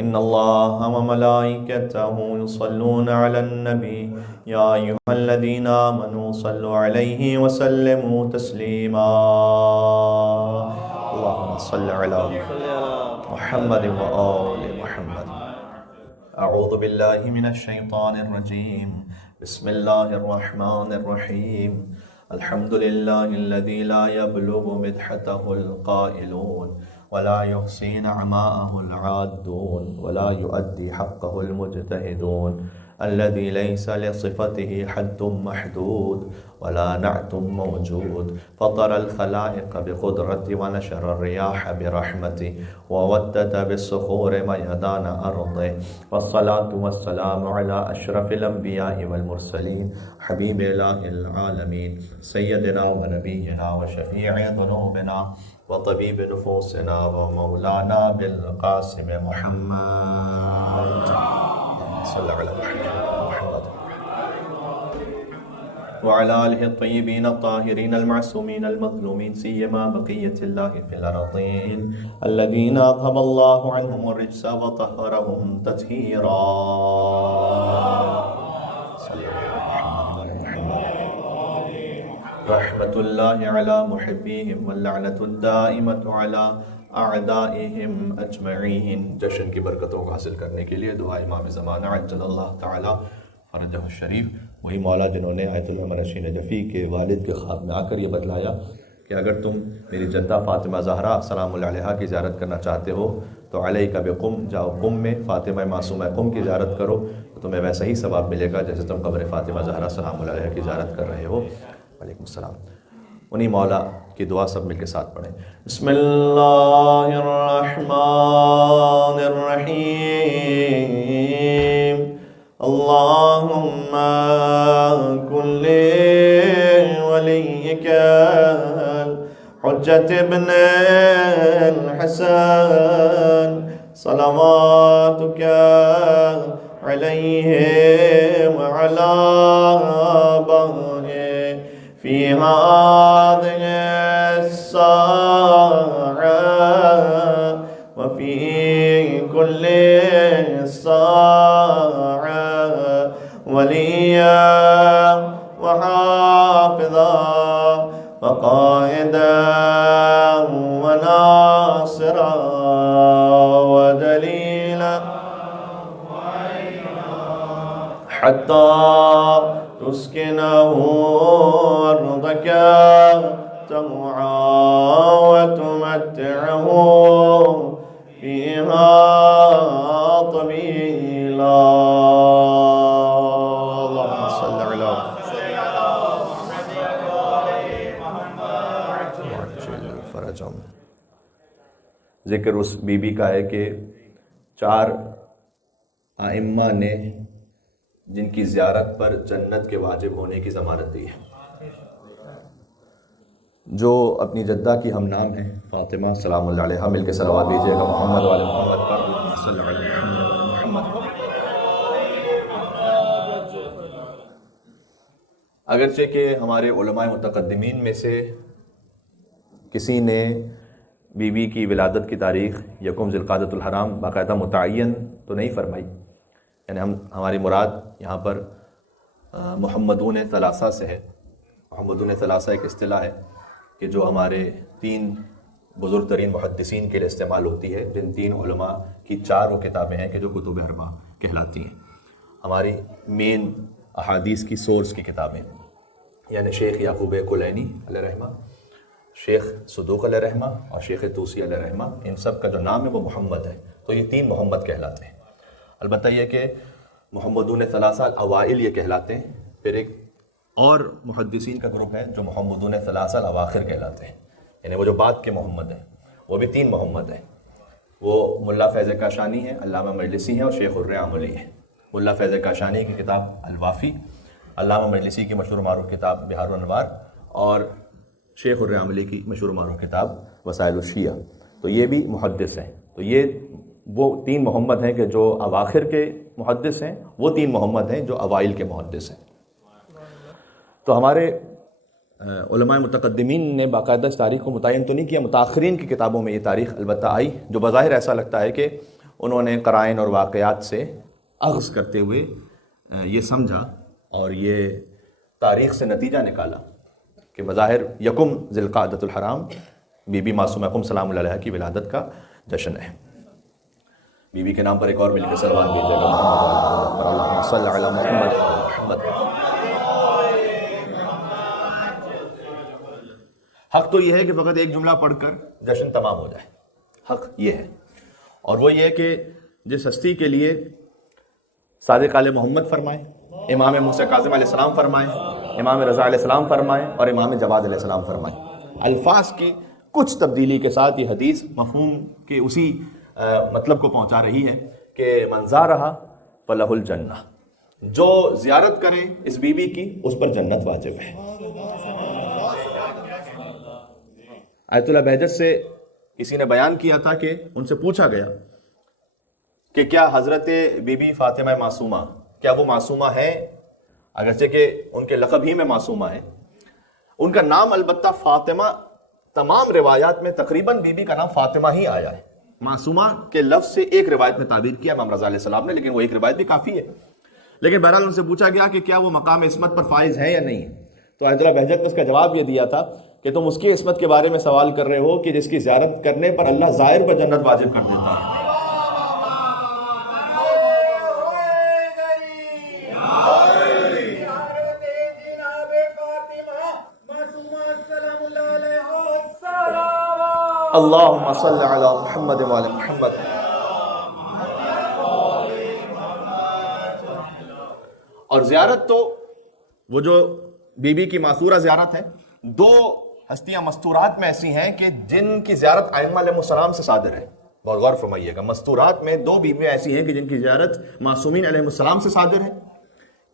إن الله وملائكته يصلون على النبي يا أيها الذين آمنوا صلوا عليه وسلموا تسليما اللهم صل على محمد وآل محمد. أعوذ بالله من الشيطان الرجيم. بسم الله الرحمن الرحيم. الحمد لله الذي لا يبلغ مدحته القائلون ولا يحصي نعماءه العادون ولا يؤدي حقه المجتهدون الذي ليس لصفته حد محدود ولا نعت موجود فطر الخلائق بقدرته ونشر الرياح برحمته وودد بالصخور ميدان أرضه والصلاة والسلام على أشرف الأنبياء والمرسلين حبيب إله العالمين سيدنا ونبينا وشفيع ذنوبنا وطبيب نفوسنا ومولانا بالقاسم محمد صلى على محمد وعلى آله الطيبين الطاهرين المعصومين المظلومين سيما بقية الله في الأرضين الذين أذهب الله عنهم الرجس وطهرهم تطهيرا. رحمة الله على محبيهم واللعنة الدائمة على اعدائهم اجمعین. جشن کی برکتوں کو حاصل کرنے کے لیے دعا امام زمانہ عجل اللہ تعالی فرجہ الشریف، وہی مولا جنہوں نے آیت اللہ مرشی نجفی کے والد کے خواب میں آ کر یہ بتلایا کہ اگر تم میری جدہ فاطمہ زہرا سلام اللہ علیہا کی زیارت کرنا چاہتے ہو تو علیک بقم، جاؤ قم میں فاطمہ معصومہ قم کی زیارت کرو تو تمہیں ویسا ہی ثواب ملے گا جیسے تم قبر فاطمہ زہرا سلام اللہ علیہا کی زیارت کر رہے ہو. وعلیکم السلام. انہی مولا کی دعا سب مل کے ساتھ پڑھیں. بسم اللہ الرحمن الرحیم. اللہم کن ولیک حجت ابن الحسن صلواتک علیہ وعلا آبائہ في هذه الساعة وفي كل ساعة وليا وحافظا وقائدا وناصرا ودليلا حتى تسكنه أرضك طوعا وتمتعه فيها طويلا. اللهم صل على محمد. ذکر اس بی بی کا ہے کہ 4 ائمہ نے جن کی زیارت پر جنت کے واجب ہونے کی ضمانت دی ہے. جو اپنی جدہ کی ہم نام ہیں فاطمہ سلام اللہ علیہا، مل کے صلوات دیجیے گا محمد والے محمد پر صلی اللہ علیہ محمد. اگرچہ کہ ہمارے علماء متقدمین میں سے کسی نے بی بی کی ولادت کی تاریخ یکم ذی القعدۃ الحرام باقاعدہ متعین تو نہیں فرمائی، یعنی ہماری مراد یہاں پر محمدون ثلاثہ سے ہے. محمدون ثلاثہ ایک اصطلاح ہے کہ جو ہمارے 3 بزرگ ترین محدثین کے لیے استعمال ہوتی ہے، جن 3 علماء کی 4 وہ کتابیں ہیں کہ جو کتب اربعہ کہلاتی ہیں، ہماری مین احادیث کی سورس کی کتابیں، یعنی شیخ یعقوب کلینی علیہ رحمہ، شیخ صدوق علیہ رحمہ اور شیخ طوسی علیہ رحمہ. ان سب کا جو نام ہے وہ محمد ہے، تو یہ 3 محمد کہلاتے ہیں. البتہ یہ کہ محمدون ثلاثہ الاوائل یہ کہلاتے ہیں. پھر ایک اور محدثین کا گروپ ہے جو محمدون ثلاثہ الاواخر کہلاتے ہیں، یعنی وہ جو بعد کے محمد ہیں، وہ بھی 3 محمد ہیں. وہ ملا فیض کاشانی ہیں، علامہ مجلسی ہیں اور شیخ الرعاملی ہیں. ملا فیض کاشانی کی کتاب الوافی، علامہ مجلسی کی مشہور معروف کتاب بہار الانوار، اور شیخ الرعاملی کی مشہور معروف کتاب وسائل الشیعہ. تو یہ بھی محدث ہیں. تو یہ وہ 3 محمد ہیں کہ جو اواخر کے محدث ہیں، وہ 3 محمد ہیں جو اوائل کے محدث ہیں. تو ہمارے علماء متقدمین نے باقاعدہ اس تاریخ کو متعین تو نہیں کیا، متاخرین کی کتابوں میں یہ تاریخ البتہ آئی، جو بظاہر ایسا لگتا ہے کہ انہوں نے قرائن اور واقعات سے اخذ کرتے ہوئے یہ سمجھا اور یہ تاریخ سے نتیجہ نکالا کہ بظاہر یکم ذی القعدۃ الحرام بی بی معصومہ قم سلام اللہ علیہا کی ولادت کا جشن ہے۔ بی بی کے نام پر ایک اور مل کے صلوات بھیجیے گا، اللہم صل علی محمد۔ حق تو یہ ہے کہ فقط ایک جملہ پڑھ کر جشن تمام ہو جائے، حق یہ ہے، اور وہ یہ کہ جس ہستی کے لیے صادق آل محمد فرمائیں، امام موسیٰ کاظم علیہ السلام فرمائیں، امام رضا علیہ السلام فرمائیں اور امام جواد علیہ السلام فرمائیں، الفاظ کی کچھ تبدیلی کے ساتھ یہ حدیث مفہوم کے اسی مطلب کو پہنچا رہی ہے کہ من زارہا فلہ الجنہ، جو زیارت کرے اس بی بی کی اس پر جنت واجب ہے۔ آیت اللہ بہجت سے کسی نے بیان کیا تھا کہ ان سے پوچھا گیا کہ کیا حضرت بی بی فاطمہ معصومہ کیا وہ معصومہ ہے، اگرچہ کہ ان کے لقب ہی میں معصومہ ہے، ان کا نام البتہ فاطمہ، تمام روایات میں تقریباً بی بی کا نام فاطمہ ہی آیا ہے، معصومہ کے لفظ سے ایک روایت میں تعبیر کیا امام رضا علیہ السلام نے، لیکن وہ ایک روایت بھی کافی ہے۔ لیکن بہرحال ان سے پوچھا گیا کہ کیا وہ مقام عصمت پر فائز ہے یا نہیں، تو آیت اللہ بہجت نے اس کا جواب یہ دیا تھا کہ تم اس کی عصمت کے بارے میں سوال کر رہے ہو کہ جس کی زیارت کرنے پر اللہ زائر پر جنت واجب کر دیتا ہے۔ اللہم صل علی محمد وعلی محمد۔ اور زیارت تو وہ جو بی بی کی معصورہ زیارت ہے، دو ہستیاں مستورات میں ایسی ہیں کہ جن کی زیارت ائمہ علیہ السلام سے صادر ہے، بہت غور فرمائیے گا، مستورات میں دو بیویاں ایسی ہیں کہ جن کی زیارت معصومین علیہ السلام سے صادر ہے،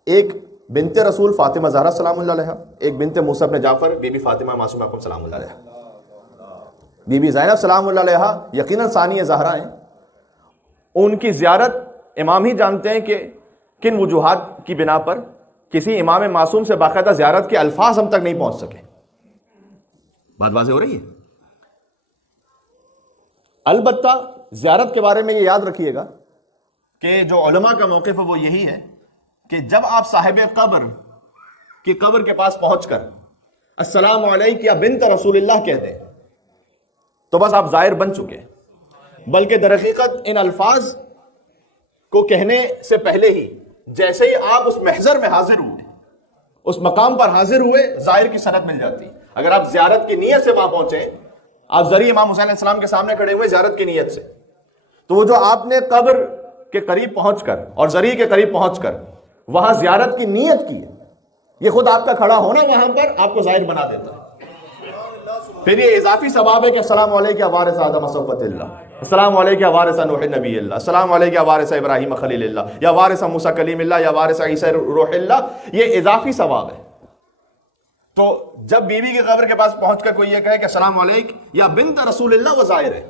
ایک بنت رسول فاطمہ زہرا سلام اللہ علیہا، ایک بنت موسیٰ بن جعفر بی بی فاطمہ معصومہ قم سلام اللہ علیہا۔ بی بی زینب سلام اللہ علیہا یقیناً ثانیہ زہرا ہیں، ان کی زیارت امام ہی جانتے ہیں کہ کن وجوہات کی بنا پر کسی امام معصوم سے باقاعدہ زیارت کے الفاظ ہم تک نہیں پہنچ سکے۔ بات واضح ہو رہی ہے؟ البتہ زیارت کے بارے میں یہ یاد رکھیے گا کہ جو علماء کا موقف ہے وہ یہی ہے کہ جب آپ صاحب قبر کی قبر کے پاس پہنچ کر السلام علیک یا بنت رسول اللہ کہتے ہیں تو بس آپ زائر بن چکے، بلکہ در حقیقت ان الفاظ کو کہنے سے پہلے ہی جیسے ہی آپ اس محضر میں حاضر ہوئے، اس مقام پر حاضر ہوئے، زائر کی سند مل جاتی۔ اگر آپ زیارت کی نیت سے وہاں پہنچے، آپ ذریعہ امام حسین علیہ السلام کے سامنے کھڑے ہوئے زیارت کی نیت سے، تو وہ جو آپ نے قبر کے قریب پہنچ کر اور ذریعہ کے قریب پہنچ کر وہاں زیارت کی نیت کی ہے، یہ خود آپ کا کھڑا ہونا وہاں پر آپ کو ظاہر بنا دیتا ہے۔ پھر یہ اضافی ثواب ہے کہ السلام علیکم یا وارث آدم صفوت اللہ، السلام علیکم یا وارث نوح نبی اللہ، السلام علیکم یا وارث ابراہیم خلیل اللہ، یا وارث موسیٰ کلیم اللہ، یا وارث عیسیٰ روح اللہ، یہ اضافی ثواب ہے۔ تو جب بیوی کی قبر کے پاس پہنچ کر کوئی یہ کہے کہ السلام علیکم یا بنت رسول اللہ، وہ ظاہر ہے۔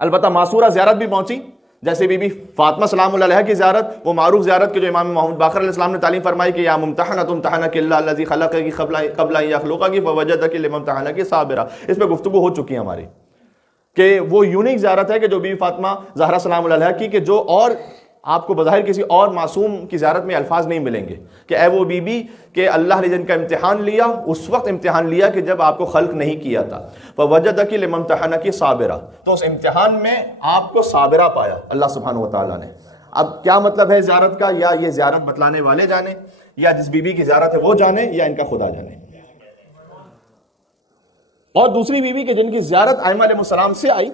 البتہ معصورہ زیارت بھی پہنچی، جیسے بی بی فاطمہ سلام اللہ علیہا کی زیارت، وہ معروف زیارت کے جو امام محمد باقر علیہ السلام نے تعلیم فرمائی کہ یا ممتحنۃ امتحنک اللہ الذی خلقک قبل ان یخلقک فوجدک لممتحنک صابرا، اس پہ گفتگو ہو چکی ہے ہماری کہ وہ یونیک زیارت ہے کہ جو بی بی فاطمہ زہرا سلام اللہ علیہا کی، کہ جو اور آپ کو بظاہر کسی اور معصوم کی زیارت میں الفاظ نہیں ملیں گے کہ اے وہ بی بی کہ اللہ نے جن کا امتحان لیا، اس وقت امتحان لیا کہ جب آپ کو خلق نہیں کیا تھا، فوجدک لممتحنک صابرا، تو اس امتحان میں آپ کو صابرہ پایا اللہ سبحانہ و تعالیٰ نے۔ اب کیا مطلب ہے زیارت کا، یا یہ زیارت بتلانے والے جانے، یا جس بی بی کی زیارت ہے وہ جانے، یا ان کا خدا جانے۔ اور دوسری بیوی کہ جن کی زیارت ائمہ علیہ السلام سے آئی،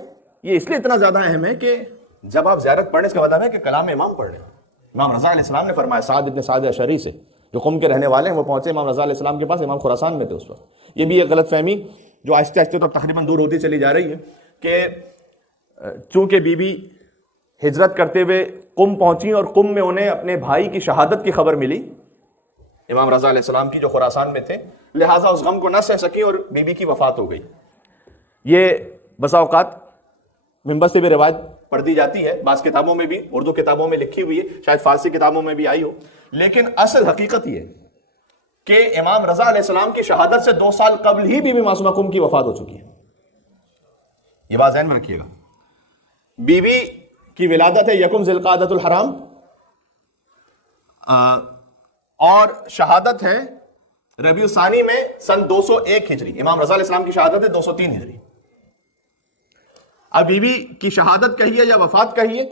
یہ اس لیے اتنا زیادہ اہم ہے کہ جب آپ زیارت پڑھیں اس کا مطلب ہے کہ کلام امام پڑھ رہے ہیں۔ امام رضا علیہ السلام نے فرمایا، سعد ابن سعد اشعری سے جو قم کے رہنے والے ہیں، وہ پہنچے امام رضا علیہ السلام کے پاس، امام خراسان میں تھے اس وقت۔ یہ بھی ایک غلط فہمی جو آہستہ آہستہ تو تقریباً دور ہوتی چلی جا رہی ہے کہ چونکہ بی بی ہجرت کرتے ہوئے قم پہنچی اور قم میں انہیں اپنے بھائی کی شہادت کی خبر ملی امام رضا علیہ السلام کی جو خراسان میں تھے، لہٰذا اس غم کو نہ سہ سکی اور بی بی کی وفات ہو گئی۔ یہ بسا اوقات منبر سے بھی روایت پڑھ دی جاتی ہے، بعض کتابوں میں بھی، اردو کتابوں میں لکھی ہوئی ہے، شاید فارسی کتابوں میں بھی آئی ہو، لیکن اصل حقیقت یہ کہ امام رضا علیہ السلام کی شہادت سے 2 سال قبل ہی بی بی معصومہ قم کی وفات ہو چکی ہے۔ یہ بات ذہن میں رکھیے گا۔ بی بی کی ولادت ہے یکم ذی القعدۃ الحرام، اور شہادت ہے ربیع الثانی میں سن 201 ہجری. امام رضا علیہ السلام کی شہادت ہے 203 ہجری. اب بی بی کی شہادت کہیے یا وفات کہیے،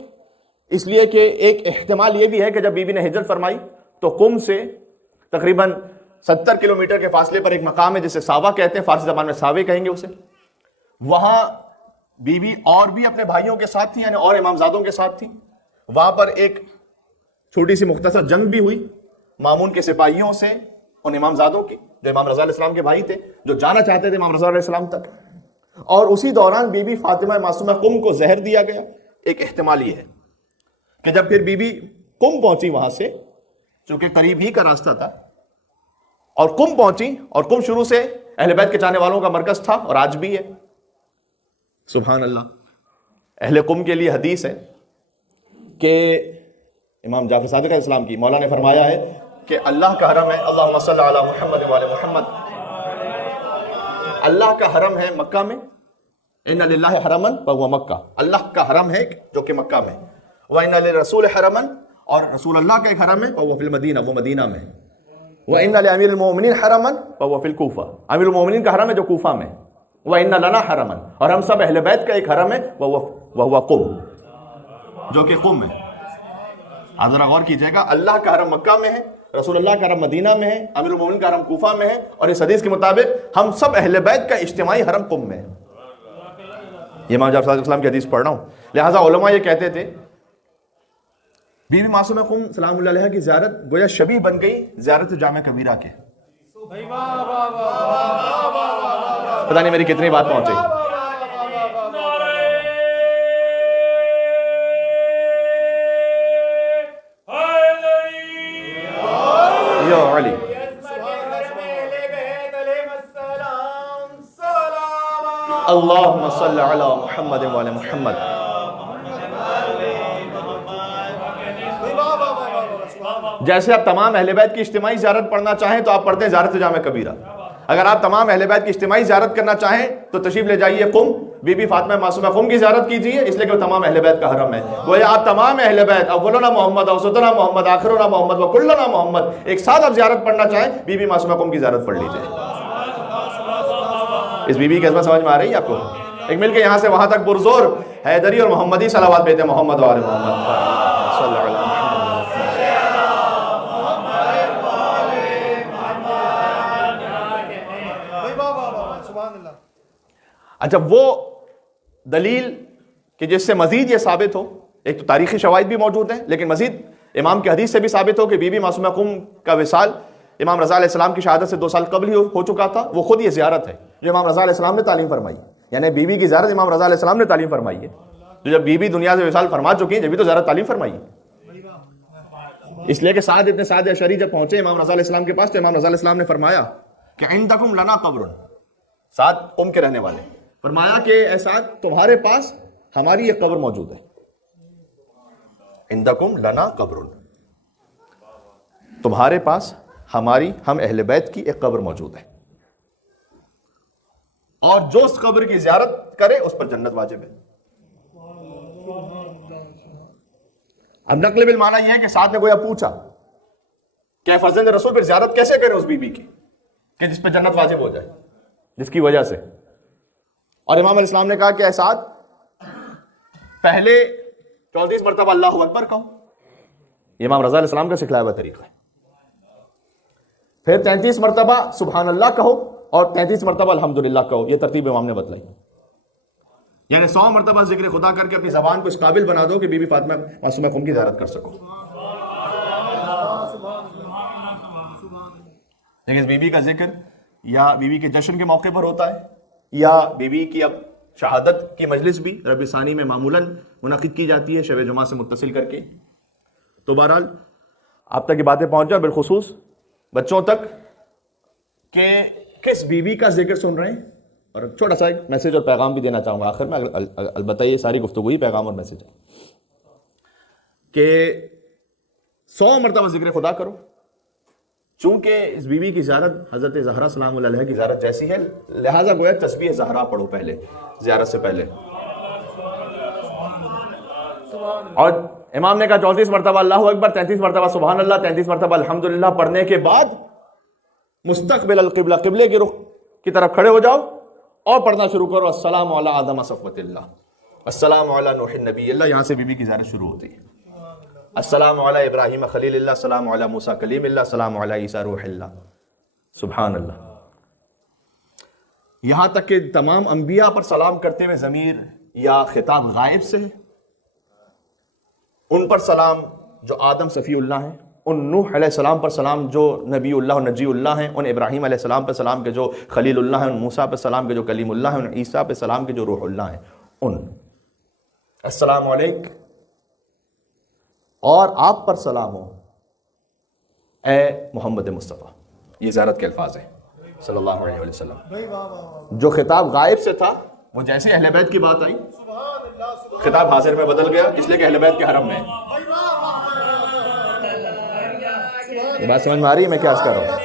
اس لیے کہ ایک احتمال یہ بھی ہے کہ جب بی بی نے ہجرت فرمائی تو قم سے تقریباً 70 کلومیٹر کے فاصلے پر ایک مقام ہے جسے ساوا کہتے ہیں، فارسی زبان میں ساوے کہیں گے اسے. وہاں بی بی اور بھی اپنے بھائیوں کے ساتھ تھی، یعنی اور امامزادوں کے ساتھ تھی. وہاں پر ایک چھوٹی سی مختصر جنگ بھی ہوئی مامون کے سپاہیوں سے ان امامزادوں کی جو امام رضا علیہ السلام کے بھائی تھے، جو جانا چاہتے تھے امام رضا علیہ السلام تک. اور اسی دوران بی بی فاطمہ معصومہ قم کو زہر دیا گیا. ایک احتمال یہ ہے کہ جب پھر بی بی قم پہنچی وہاں سے، چونکہ قریب ہی کا راستہ تھا، اور قم پہنچی، اور قم شروع سے اہل بیت کے چاہنے والوں کا مرکز تھا اور آج بھی ہے. سبحان اللہ. اہل قم کے لیے حدیث ہے کہ امام جعفر صادق علیہ السلام کی مولا نے فرمایا ہے کہ اللہ کا حرم ہے، اللہم صلی علی محمد وعلی محمد، اللہ کا حرم ہے مکہ میں، ان للہ حرما فہو مکہ، اللہ کا حرم ہے جو کہ مکہ میں، وان للرسول حرما، اور رسول اللہ کا ایک حرم ہے فہو فی المدینہ، وہ مدینہ میں، وان لامیر المؤمنین حرما فہو فی الکوفہ، امیر المؤمنین کا حرم ہے جو کوفہ میں، وان لنا حرما، اور ہم سب اہل بیت کا ایک حرم ہے وہو قم، جو کہ قم ہے. آپ ذرا غور کیجئے گا، اللہ کا حرم مکہ میں ہے، رسول اللہ کا حرم مدینہ میں ہے، امیر المومنین کا حرم کوفہ میں ہے، اور اس حدیث کے مطابق ہم سب اہل بیت کا اجتماعی حرم قم میں ہے. یہ امام جعفر صادق علیہ السلام کی حدیث پڑھ رہا ہوں. لہٰذا علماء یہ کہتے تھے بی بی معصومہ قم سلام اللہ علیہا کی زیارت گویا شبیہ بن گئی زیارت جامع کبیرہ کے. پتہ نہیں میری کتنی بات پہنچی. یا علی اللہم صلی علی محمد وعلی محمد. جیسے آپ تمام اہل بیت کی اجتماعی زیارت پڑھنا چاہیں تو آپ پڑھتے ہیں زیارت جامع کبیرہ. اگر آپ تمام اہل بیت کی اجتماعی زیارت کرنا چاہیں تو تشریف لے جائیے قم، بی بی فاطمہ معصومہ قم کی زیارت کیجیے، اس لیے کہ وہ تمام اہل بیت کا حرم ہے. گویا آپ تمام اہل بیت، اولنا محمد، اوسطنا محمد، آخرنا محمد، وکلنا محمد، ایک ساتھ آپ زیارت پڑھنا چاہیں بی بی معصومہ قم کی زیارت پڑھ لیجیے. اس بی بی کی عظمت سمجھ میں آ رہی ہے آپ کو؟ ایک مل کے یہاں سے وہاں تک پرزور حیدری اور محمدی صلوات بھیجتے ہیں. محمد وعلی محمد صلی اللہ علیہ وسلم. اچھا، وہ دلیل کہ جس سے مزید یہ ثابت ہو، ایک تو تاریخی شواہد بھی موجود ہیں، لیکن مزید امام کی حدیث سے بھی ثابت ہو کہ بی بی معصومہ قم کا وصال امام رضا علیہ السلام کی شہادت سے 2 سال قبل ہی ہو چکا تھا. وہ خود یہ زیارت ہے جو امام رضا علیہ السلام نے تعلیم فرمائی، یعنی بی بی کی زیارت امام رضا علیہ السلام نے تعلیم فرمائی ہے. تو جب بی بی دنیا سے وصال فرما چکی ہیں، جبھی تو زیارت تعلیم فرمائی ہے. اس لیے کہ سعد ابن سعد اشعری جب پہنچے امام رضا علیہ السلام کے پاس تو امام رضا علیہ السلام نے فرمایا کہ عندکم لنا قبر، سعد قم کے رہنے والے، فرمایا کہ اے سعد تمہارے پاس ہماری ایک قبر موجود ہے. عندکم لنا قبر، تمہارے پاس ہماری، ہم اہل بیت کی ایک قبر موجود ہے، اور جو اس قبر کی زیارت کرے اس پر جنت واجب ہے. اب نقل بالمعنی یہ ہے کہ سعد نے گویا پوچھا کہ فرزند رسول پر زیارت کیسے کرے اس بی بی کی کہ جس پہ جنت واجب ہو جائے، جس کی وجہ سے. اور امام علیہ السلام نے کہا کہ اے سعد پہلے 34 مرتبہ اللہ اکبر کہو، یہ امام رضا علیہ السلام کا سکھلایا ہوا طریقہ ہے. پھر 33 مرتبہ سبحان اللہ کہو اور 33 مرتبہ الحمدللہ کہو. یہ ترتیب امام نے بتلائی. یعنی 100 مرتبہ ذکر خدا کر کے اپنی زبان کو اس قابل بنا دو کہ بی بی فاطمہ معصومہ قم کی زیارت کر سکو. لیکن اس بی بی کا ذکر یا بی بی کے جشن کے موقع پر ہوتا ہے، یا بی بی کی اب شہادت کی مجلس بھی ربیع ثانی میں معمولاً منعقد کی جاتی ہے شب جمعہ سے متصل کر کے. تو بہرحال آپ تک یہ باتیں پہنچ جائیں، بالخصوص بچوں تک، کہ کس بی بی کا ذکر سن رہے ہیں. اور چھوٹا سا ایک میسج اور پیغام بھی دینا چاہوں گا آخر میں، البتہ یہ ساری گفتگو ہی پیغام اور میسج ہے کہ 100 مرتبہ ذکر خدا کرو. چونکہ اس بی بی کی زیارت حضرت زہرا سلام اللہ علیہ کی زیارت جیسی ہے، لہٰذا گویا تسبیح زہرا پڑھو پہلے زیارت سے پہلے. اور امام نے کہا 34 مرتبہ اللہ اکبر، 33 مرتبہ سبحان اللہ، 33 مرتبہ الحمدللہ پڑھنے کے بعد مستقبل القبلہ، قبلے کی رخ کی طرف کھڑے ہو جاؤ اور پڑھنا شروع کرو السلام علی آدم صفوت اللہ، السلام علی نوح نبی اللہ. یہاں سے بی بی کی زیارت شروع ہوتی ہے. السلام علی ابراہیم خلیل اللہ، السلام علی موسیٰ کلیم اللہ، السلام علی عیسیٰ روح اللہ. سبحان اللہ. یہاں تک کہ تمام انبیاء پر سلام کرتے ہوئے ضمیر یا خطاب غائب سے ہے. ان پر سلام جو آدم صفی اللہ ہیں، ان نوح علیہ السلام پر سلام جو نبی اللہ و نجی اللہ ہیں، ان ابراہیم علیہ السلام پر سلام کے جو خلیل اللہ ہیں، ان موسیٰ پر سلام کے جو کلیم اللہ ہیں، ان عیسیٰ پر سلام کے جو روح اللہ ہیں. ان السلام علیکم، اور آپ پر سلام ہو اے محمد مصطفیٰ. یہ زیارت کے الفاظ ہیں صلی اللہ علیہ وسلم. جو خطاب غائب سے تھا وہ جیسے اہل بیت کی بات آئی خطاب حاضر میں بدل گیا، اس لیے کہ اہل بیت کے حرم میں. یہ بات سمجھ میں آ رہی ہے میں کیا عرض کر رہا ہوں؟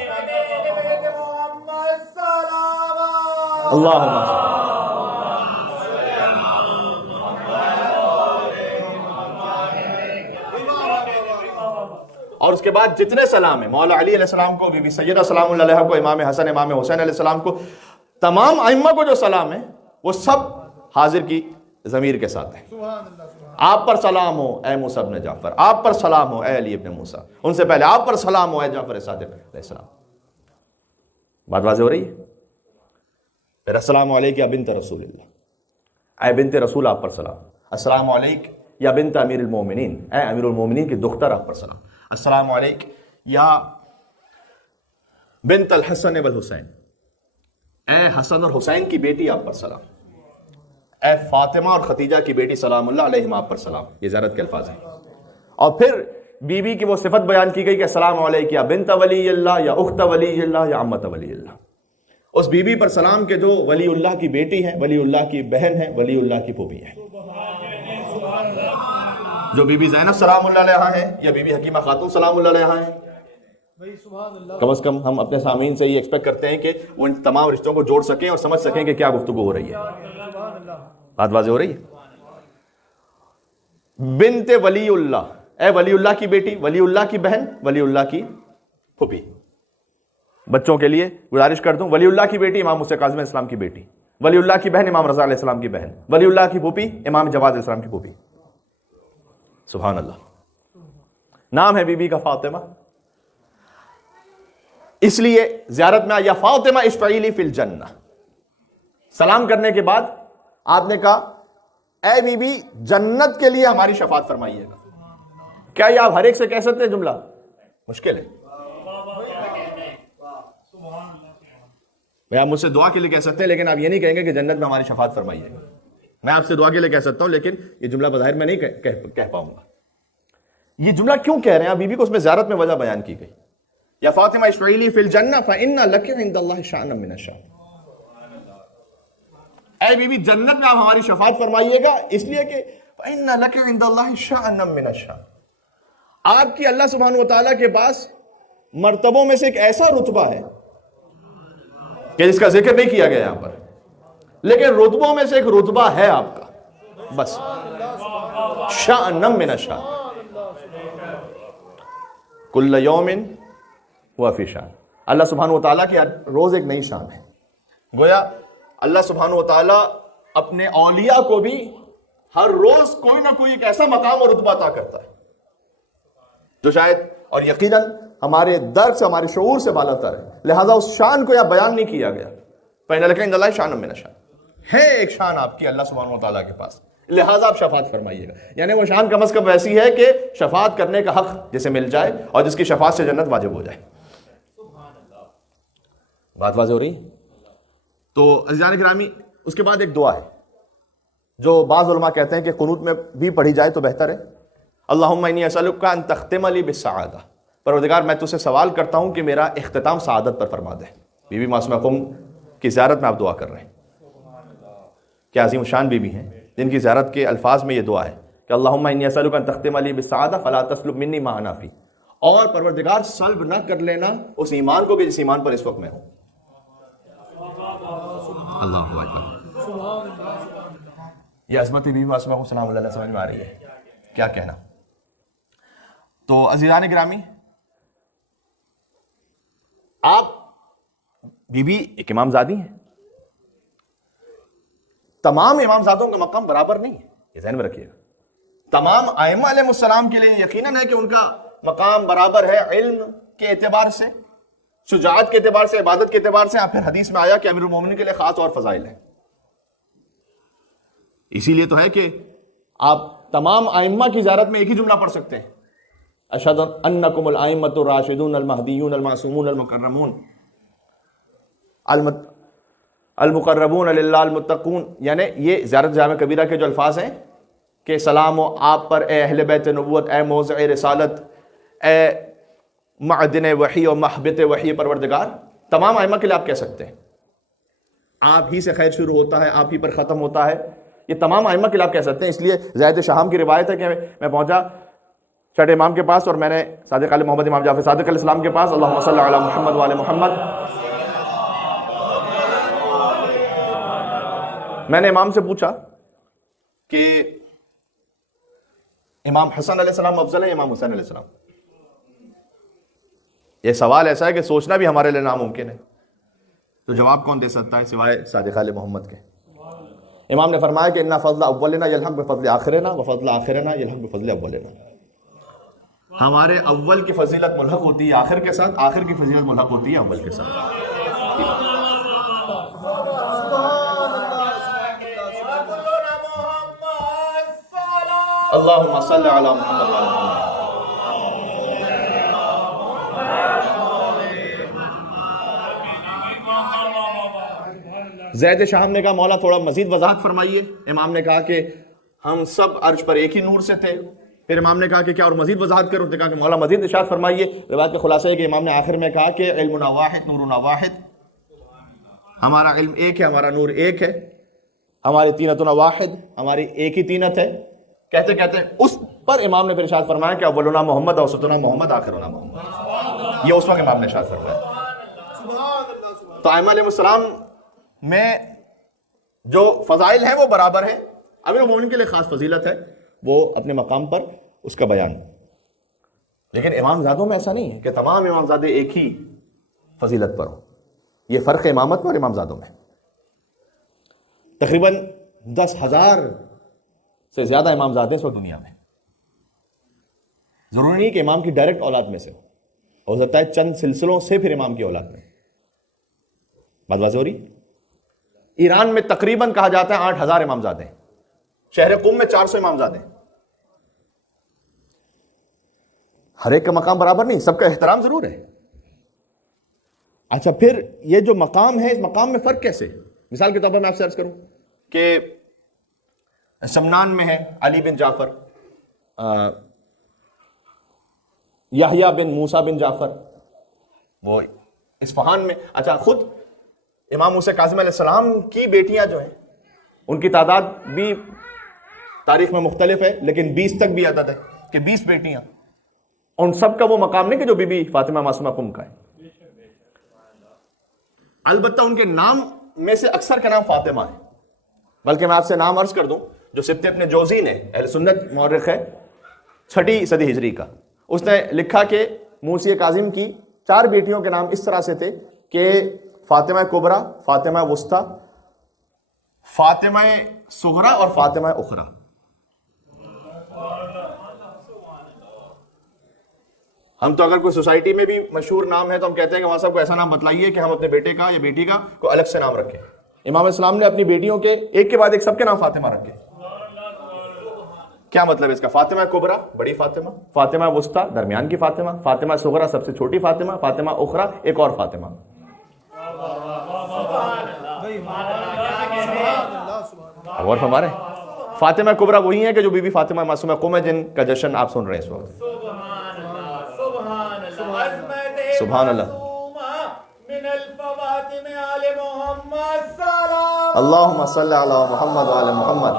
اللہم اور اس کے بعد جتنے سلام ہیں، مولا علی علیہ السلام کو، بی بی سیدہ سلام اللہ علیہ کو، امام حسن امام حسین علیہ السلام کو، تمام ائمہ کو جو سلام ہے وہ سب حاضر کی ضمیر کے ساتھ ہے. آپ پر سلام ہو اے موسیٰ ابن جعفر، آپ پر سلام ہو اے علی ابن موسیٰ، ان سے پہلے آپ پر سلام ہو اے جعفر صادق علیہ السلام. بات واضح ہو رہی ہے؟ پھر السلام علیک یا بنت رسول اللہ، اے بنت رسول آپ پر سلام. السلام علیک یا بنت امیر المومنین، اے امیر المومنین کی دختر آپ پر سلام. السلام علیک یا بنت الحسن والحسین، اے حسن اور حسین کی بیٹی آپ پر سلام. اے فاطمہ اور ختیجہ کی بیٹی سلام اللہ علیہم آپ پر سلام. یہ زیارت کے الفاظ ہیں. اور پھر بی بی کی وہ صفت بیان کی گئی کہ السلام علیک یا بنت ولی اللہ یا اخت ولی اللہ یا عمت ولی اللہ. اس بی بی پر سلام کے جو ولی اللہ کی بیٹی ہے، ولی اللہ کی بہن ہے، ولی اللہ کی پھوپھی ہے. جو بی بی زینب سلام اللہ علیہا ہیں یا بی بی حکیمہ خاتون سلام اللہ علیہا ہیں، کم از کم ہم اپنے سامعین سے یہ ایکسپیکٹ کرتے ہیں کہ وہ ان تمام رشتوں کو جوڑ سکیں اور سمجھ سکیں کہ کیا گفتگو ہو رہی ہے. بات واضح ہو رہی ہے؟ بنت ولی اللہ، اے ولی اللہ کی بیٹی، ولی اللہ کی بہن، ولی اللہ کی پھوپھی. بچوں کے لیے گزارش کر دوں، ولی اللہ کی بیٹی امام موسیٰ کاظم علیہ السلام کی بیٹی، ولی اللہ کی بہن امام رضا علیہ السلام کی بہن، ولی اللہ کی پھوپھی امام جواد علیہ السلام کی پھوپھی. سبحان اللہ. نام ہے بی بی کا فاطمہ، اس لیے زیارت میں یا فاطمہ اشفعیلی فی الجنہ. سلام کرنے کے بعد آپ نے کہا اے بی بی جنت کے لیے ہماری شفاعت فرمائیے گا. کیا یہ آپ ہر ایک سے کہہ سکتے ہیں؟ جملہ مشکل ہے. آپ مجھ سے دعا کے لیے کہہ سکتے ہیں لیکن آپ یہ نہیں کہیں گے کہ جنت میں ہماری شفاعت فرمائیے گا. میں آپ سے دعا کے لیے کہہ سکتا ہوں لیکن یہ جملہ بظاہر میں نہیں کہہ پاؤں گا. یہ جملہ کیوں کہہ رہے ہیں؟ بی بی کو اس میں زیارت میں وجہ بیان کی گئی. یا فاطمہ اشفعیلی فی الجنہ فإن لک عند اللہ شأنا من الشأن. اے بی بی جنت میں آپ ہماری شفاعت فرمائیے گا اس لیے کہ فإن لک عند اللہ شأنا من الشأن. آپ کی اللہ سبحانہ و تعالیٰ کے پاس مرتبوں میں سے ایک ایسا رتبہ ہے کہ جس کا ذکر نہیں کیا گیا یہاں پر، لیکن رتبوں میں سے ایک رتبہ ہے آپ کا، بس شأنا من الشأن. کل یوم ہوا فی شان. اللہ سبحانہ و تعالیٰ کی روز ایک نئی شان ہے. گویا اللہ سبحانہ و تعالیٰ اپنے اولیاء کو بھی ہر روز کوئی نہ کوئی ایک ایسا مقام اور رتبہ عطا کرتا ہے جو شاید اور یقیناً ہمارے درک سے، ہمارے شعور سے بالا تر ہے. لہٰذا اس شان کو یا بیان نہیں کیا گیا. فإن لک عند اللہ شأن من الشأن. ہے ایک شان آپ کی اللہ سبحانہ و تعالیٰ کے پاس، لہٰذا آپ شفاعت فرمائیے گا. یعنی وہ شان کم از کم ایسی ہے کہ شفاعت کرنے کا حق جسے مل جائے اور جس کی شفاعت سے جنت واجب ہو جائے. بات واضح ہو رہی؟ تو عزیزان گرامی، اس کے بعد ایک دعا ہے جو بعض علماء کہتے ہیں کہ قنوت میں بھی پڑھی جائے تو بہتر ہے. اللہم انی اسألک ان تختم لی بالسعادہ. پروردگار میں تجھ سے سوال کرتا ہوں کہ میرا اختتام سعادت پر فرما دے. بی بی معصومہ قم کی زیارت میں آپ دعا کر رہے ہیں. کیا عظیم شان بی بی ہیں جن کی زیارت کے الفاظ میں یہ دعا ہے کہ اللہم انی اسألک ان تختم لی بالسعادہ فلا تسلب منی ما انا فی. اور پروردگار سلب نہ کر لینا اس ایمان کو کہ جس ایمان پر اس وقت میں ہوں. اللہ اکبر. یہ عظمت بی بی معصومہ کو سلام اللہ علیہ سمجھ میں آ رہی ہے؟ کیا کہنا. تو عزیزان گرامی، آپ بی بی ایک امام زادی ہیں. تمام امام زادوں کا مقام برابر نہیں ہے، یہ ذہن میں رکھیے گا. تمام ائمہ علیہ السلام کے لیے یقیناً ہے کہ ان کا مقام برابر ہے علم کے اعتبار سے، شجاعت کے اعتبار سے، عبادت کے اعتبار سے. پھر حدیث میں آیا کہ امیر المومنین کے لیے خاص اور فضائل ہیں. اسی لیے تو ہے کہ آپ تمام ائمہ کی زیارت میں ایک ہی جملہ پڑھ سکتے ہیں، اشہد انکم الائمۃ الراشدون المہدیون المعصومون المکرمون المقربون للہ المتقون. یعنی یہ زیارت جامع کبیرہ کے جو الفاظ ہیں کہ سلام و آپ پر اے اہل بیت نبوت، اے موضع رسالت، اے معدن وحی و محبت وحی پروردگار، تمام ائمہ کے لیے آپ کہہ سکتے ہیں. آپ ہی سے خیر شروع ہوتا ہے، آپ ہی پر ختم ہوتا ہے، یہ تمام ائمہ کے لیے آپ کہہ سکتے ہیں. اس لیے زید شہام کی روایت ہے کہ میں پہنچا چھٹے امام کے پاس اور میں نے صادق علیہ محمد امام جعفر صادق علیہ السلام کے پاس اللہم صلی علی محمد وعلی محمد، میں نے امام سے پوچھا کہ امام حسن علیہ السلام افضل ہے امام حسین علیہ السلام؟ یہ سوال ایسا ہے کہ سوچنا بھی ہمارے لیے ناممکن ہے. تو جواب کون دے سکتا ہے سوائے صادق علیہ محمد کے؟ امام نے فرمایا کہ اِنَّ فضل اولنا یلحق بفضل آخرنا وفضل آخرنا یلحق بفضل اولنا. ہمارے اول کی فضیلت ملحق ہوتی ہے آخر کے ساتھ، آخر کی فضیلت ملحق ہوتی ہے اول کے ساتھ. اللہم صلی علی محمد وعلی محمد. زید شاہم نے کہا مولا تھوڑا مزید وضاحت فرمائیے. امام نے کہا کہ ہم سب عرش پر ایک ہی نور سے تھے. پھر امام نے کہا کہ کیا اور مزید وضاحت کرو؟ تو کہا کہ مولا مزید ارشاد فرمائیے. روایت کا خلاصہ ہے کہ امام نے آخر میں کہا کہ علمنا واحد نورنا واحد، ہمارا علم ایک ہے، ہمارا نور ایک ہے، ہماری تینتنا واحد، ہماری ایک ہی تینت ہے. کہتے کہتے اس پر امام نے پھر ارشاد فرمایا کہ اولنا محمد اوسطنا محمد آخرنا محمد. یہ اس وقت امام نے ارشاد فرمایا. تو ائمہ علیہ السلام میں جو فضائل ہیں وہ برابر ہیں. امیر المومنین کے لیے خاص فضیلت ہے، وہ اپنے مقام پر اس کا بیان. لیکن امام زادوں میں ایسا نہیں ہے کہ تمام امام زادے ایک ہی فضیلت پر ہوں. یہ فرق امامت میں اور امام زادوں میں. تقریباً 10,000 سے زیادہ امام زادے اس وقت دنیا میں. ضروری نہیں کہ امام کی ڈائریکٹ اولاد میں سے ہو سکتا ہے چند سلسلوں سے پھر امام کی اولاد میں. بات واضح ہو رہی؟ ایران میں تقریباً کہا جاتا ہے 8,000 امام زادے ہیں. شہر قم میں 400 امام زادے ہیں. ہر ایک کا مقام برابر نہیں، سب کا احترام ضرور ہے. اچھا پھر یہ جو مقام ہے، اس مقام میں فرق کیسے؟ مثال کے طور پر میں آپ سے عرض کروں کہ سمنان میں ہے علی بن جعفر، یحییٰ بن موسیٰ بن جعفر، وہ اصفہان میں. اچھا خود امام موسیٰ کاظم علیہ السلام کی بیٹیاں جو ہیں ان کی تعداد بھی تاریخ میں مختلف ہے، لیکن 20 تک بھی عدد ہے کہ 20 بیٹیاں. ان سب کا وہ مقام نہیں کہ جو بی بی فاطمہ معصومہ قم کا ہے. البتہ ان کے نام میں سے اکثر کا نام فاطمہ ہے. بلکہ میں آپ سے نام عرض کر دوں، جو سبت ابن جوزی نے، اہل سنت مورخ ہے 6 صدی ہجری کا، اس نے لکھا کہ موسی کاظم کی 4 بیٹیوں کے نام اس طرح سے تھے کہ فاطمہ کبریٰ، فاطمہ وسطیٰ، فاطمہ صغریٰ اور فاطمہ اخریٰ. ہم تو اگر کوئی سوسائٹی میں بھی مشہور نام ہے تو ہم کہتے ہیں کہ وہاں سب کو ایسا نام بتلائیے کہ ہم اپنے بیٹے کا یا بیٹی کا کوئی الگ سے نام رکھیں. امام اسلام نے اپنی بیٹیوں کے ایک کے بعد ایک سب کے نام فاطمہ رکھے. کیا مطلب ہے اس کا؟ فاطمہ کبریٰ بڑی فاطمہ، فاطمہ وسطیٰ درمیان کی فاطمہ، فاطمہ صغریٰ سب سے چھوٹی فاطمہ، فاطمہ اخریٰ ایک اور فاطمہ. اور ہمارے فاطمہ کبریٰ وہی ہیں کہ جو بی بی فاطمہ معصومہ قم ہے، جن کا جشن آپ سن رہے ہیں اس وقت. سبحان اللہ. اللہم صلی علی محمد وعلی محمد.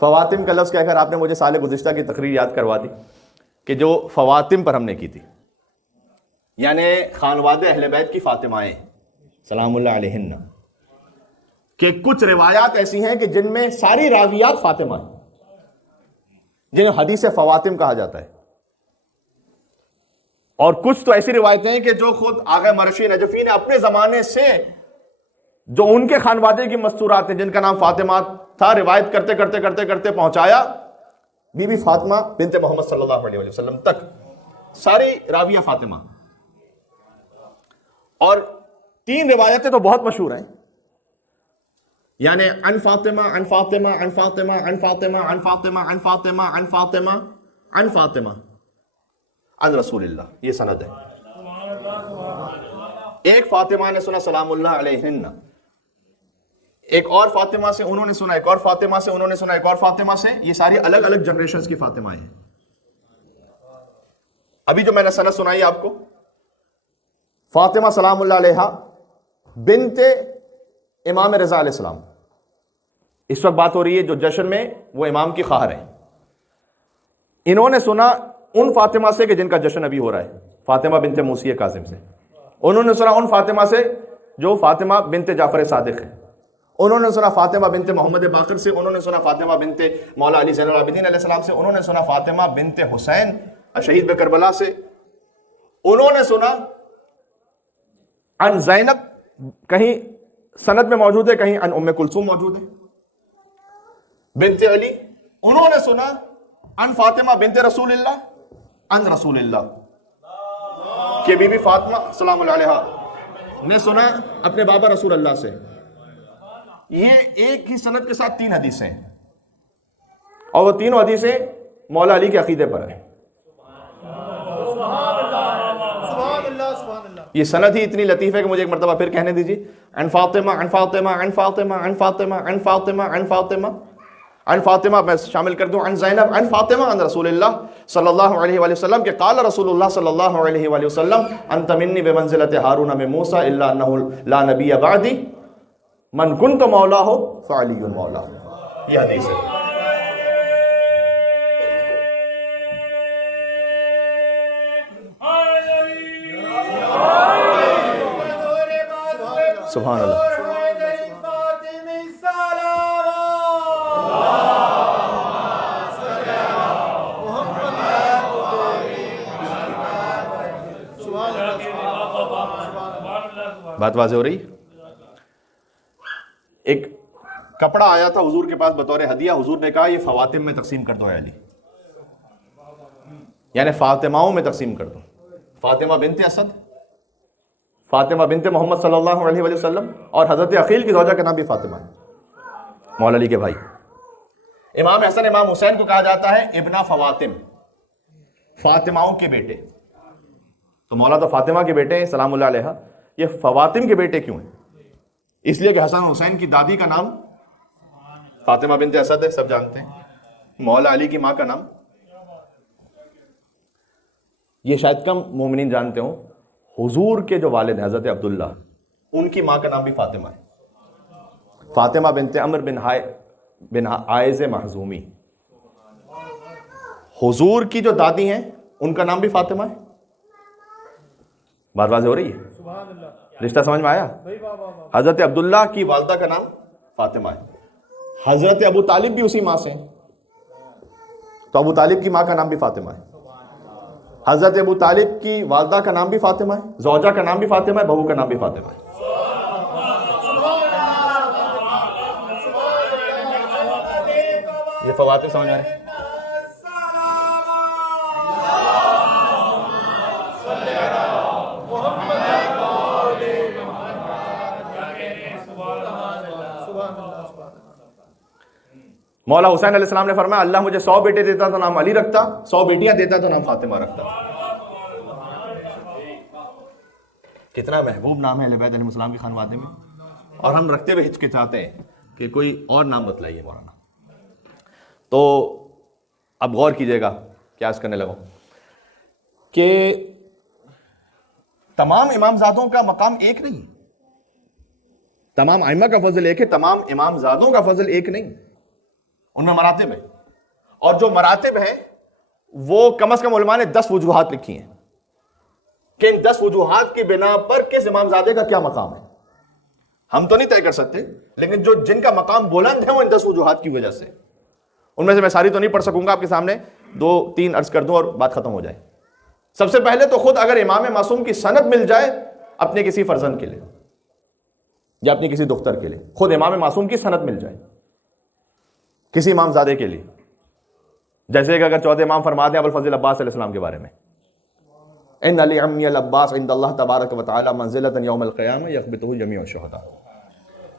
فواتم کا لفظ کہہ کر آپ نے مجھے سال گزشتہ کی تقریر یاد کروا دی کہ جو فواتم پر ہم نے کی تھی، یعنی خانواد اہل بیت کی فاطمائیں سلام اللہ علیہن. کہ کچھ روایات ایسی ہیں کہ جن میں ساری راویات فاطمہ ہیں، جنہیں حدیث فواتم کہا جاتا ہے، اور کچھ تو ایسی روایتیں ہیں کہ جو خود آغا مرشی نجفی نے اپنے زمانے سے جو ان کے خانوادے کی مستورات ہیں جن کا نام فاطمہ تھا، روایت کرتے کرتے کرتے کرتے پہنچایا بی بی فاطمہ بنت محمد صلی اللہ علیہ وسلم تک، ساری راویہ فاطمہ. اور 3 روایتیں تو بہت مشہور ہیں، یعنی عن فاطمہ عن فاطمہ عن فاطمہ عن فاطمہ عن فاطمہ عن فاطمہ عن فاطمہ عن فاطمہ عن رسول اللہ، یہ سند ہے. ایک فاطمہ نے سنا سلام اللہ علیہن، ایک اور فاطمہ سے انہوں نے سنا، ایک اور فاطمہ سے انہوں نے سنا، ایک اور فاطمہ سے. یہ ساری الگ الگ جنریشنز کی فاطمہ ہیں. ابھی جو میں نے سند سنائی آپ کو، فاطمہ سلام اللہ علیہا بنت امام رضا علیہ السلام، اس وقت بات ہو رہی ہے جو جشن میں وہ امام کی خواہر ہیں. انہوں نے سنا ان فاطمہ سے کہ جن کا جشن ابھی ہو رہا ہے، فاطمہ بنت موسی کاظم سے. انہوں نے سنا ان فاطمہ سے جو فاطمہ بنت جعفر صادق ہے. انہوں نے سنا فاطمہ بنت محمد باقر سے. انہوں نے سنا فاطمہ بنت مولا علی زین العابدین علیہ السلام سے. انہوں نے سنا فاطمہ بنت حسین شہید کربلا سے. انہوں نے سنا عن زینب، کہیں سند میں موجود ہے، کہیں عن ام کلثوم موجود ہے بنت علی. انہوں نے سنا عن فاطمہ بنت رسول اللہ عن رسول اللہ، کہ بی بی فاطمہ سلام اللہ علیہا نے سنا اپنے بابا رسول اللہ سے. یہ ایک ہی سند کے ساتھ 3 حدیثیں ہیں، اور وہ تینوں حدیثیں مولا علی کے عقیدے پر ہیں. یہ سند ہی اتنی لطیف ہے کہ مجھے ایک مرتبہ پھر کہنے دیجیے. عن فاطمہ عن فاطمہ عن فاطمہ عن فاطمہ عن فاطمہ عن فاطمہ عن فاطمہ، میں شامل کر دوں عن زینب عن فاطمہ عن رسول اللہ صلی اللہ علیہ وآلہ وسلم کہ قال رسول اللہ صلی اللہ علیہ وآلہ وسلم انت منی بمنزلت ہارون من موسیٰ الا انہ لا نبی بعدی من کنت مولا ہو فعلی مولا. یہ حدیث ہے. سبحان اللہ. بات واضح ہو رہی؟ ایک کپڑا آیا تھا حضور کے پاس بطور ہدیہ. حضور نے کہا یہ فواتم میں تقسیم کر دو اے علی، یعنی فاطماؤں میں تقسیم کر دو. فاطمہ بنت اسد، فاطمہ بنت محمد صلی اللہ علیہ وآلہ وسلم، اور حضرت عقیل کی زوجہ کا نام بھی فاطمہ ہے، مولا علی کے بھائی. امام حسن امام حسین کو کہا جاتا ہے ابن فواتم، فاطماؤں کے بیٹے. تو مولا تو فاطمہ کے بیٹے ہیں سلام اللہ علیہ، یہ فواتم کے بیٹے کیوں ہیں؟ اس لیے کہ حسن حسین کی دادی کا نام فاطمہ بنت اسد ہے، سب جانتے ہیں. مولا علی کی ماں کا نام، یہ شاید کم مومنین جانتے ہوں، حضور کے جو والد ہیں حضرت عبداللہ، ان کی ماں کا نام بھی فاطمہ ہے، فاطمہ بنت عمر بن عائز مخزومی. حضور کی جو دادی ہیں ان کا نام بھی فاطمہ ہے. بات واضح ہو رہی ہے؟ رشتہ سمجھ میں آیا؟ حضرت عبداللہ کی والدہ کا نام فاطمہ ہے. حضرت ابو طالب بھی اسی ماں سے ہیں، تو ابو طالب کی ماں کا نام بھی فاطمہ ہے. حضرت ابو طالب کی والدہ کا نام بھی فاطمہ ہے، زوجہ کا نام بھی فاطمہ ہے، بہو کا نام بھی فاطمہ ہے. یہ فواتم سمجھ آ رہے ہیں؟ مولا حسین علیہ السلام نے فرمایا اللہ مجھے 100 بیٹے دیتا تو نام علی رکھتا، 100 بیٹیاں دیتا تو نام فاطمہ رکھتا. کتنا محبوب نام ہے اہل بیت علیہ السلام کے خانوادے میں، اور ہم رکھتے ہوئے ہچکچاتے ہیں کہ کوئی اور نام بتلائیے مولانا. تو اب غور کیجئے گا، کیا عرض کرنے لگا کہ تمام امامزادوں کا مقام ایک نہیں، تمام ائمہ کا فضل ایک ہے، تمام امامزادوں کا فضل ایک نہیں، ان میں مراتب ہیں. اور جو مراتب ہیں وہ کم از کم علماء نے 10 وجوہات لکھی ہیں کہ ان 10 وجوہات کی بنا پر کس امامزادے کا کیا مقام ہے. ہم تو نہیں طے کر سکتے، لیکن جن کا مقام بلند ہے وہ ان 10 وجوہات کی وجہ سے، ان میں سے میں ساری تو نہیں پڑھ سکوں گا، آپ کے سامنے 2-3 عرض کر دوں اور بات ختم ہو جائے۔ سب سے پہلے تو خود اگر امام معصوم کی سند مل جائے اپنے کسی فرزند کے لیے یا اپنی کسی دختر کے لیے، خود امام معصوم کی سند مل جائے کسی امام زادے کے لیے، جیسے کہ اگر چوتھے امام فرما دیں ابوالفضل عباس علیہ السلام کے بارے میں، ان علی عمی العباس عند اللہ تبارک و تعالی منزلۃ یوم القیامہ یغبطہ جمیع الشہداء،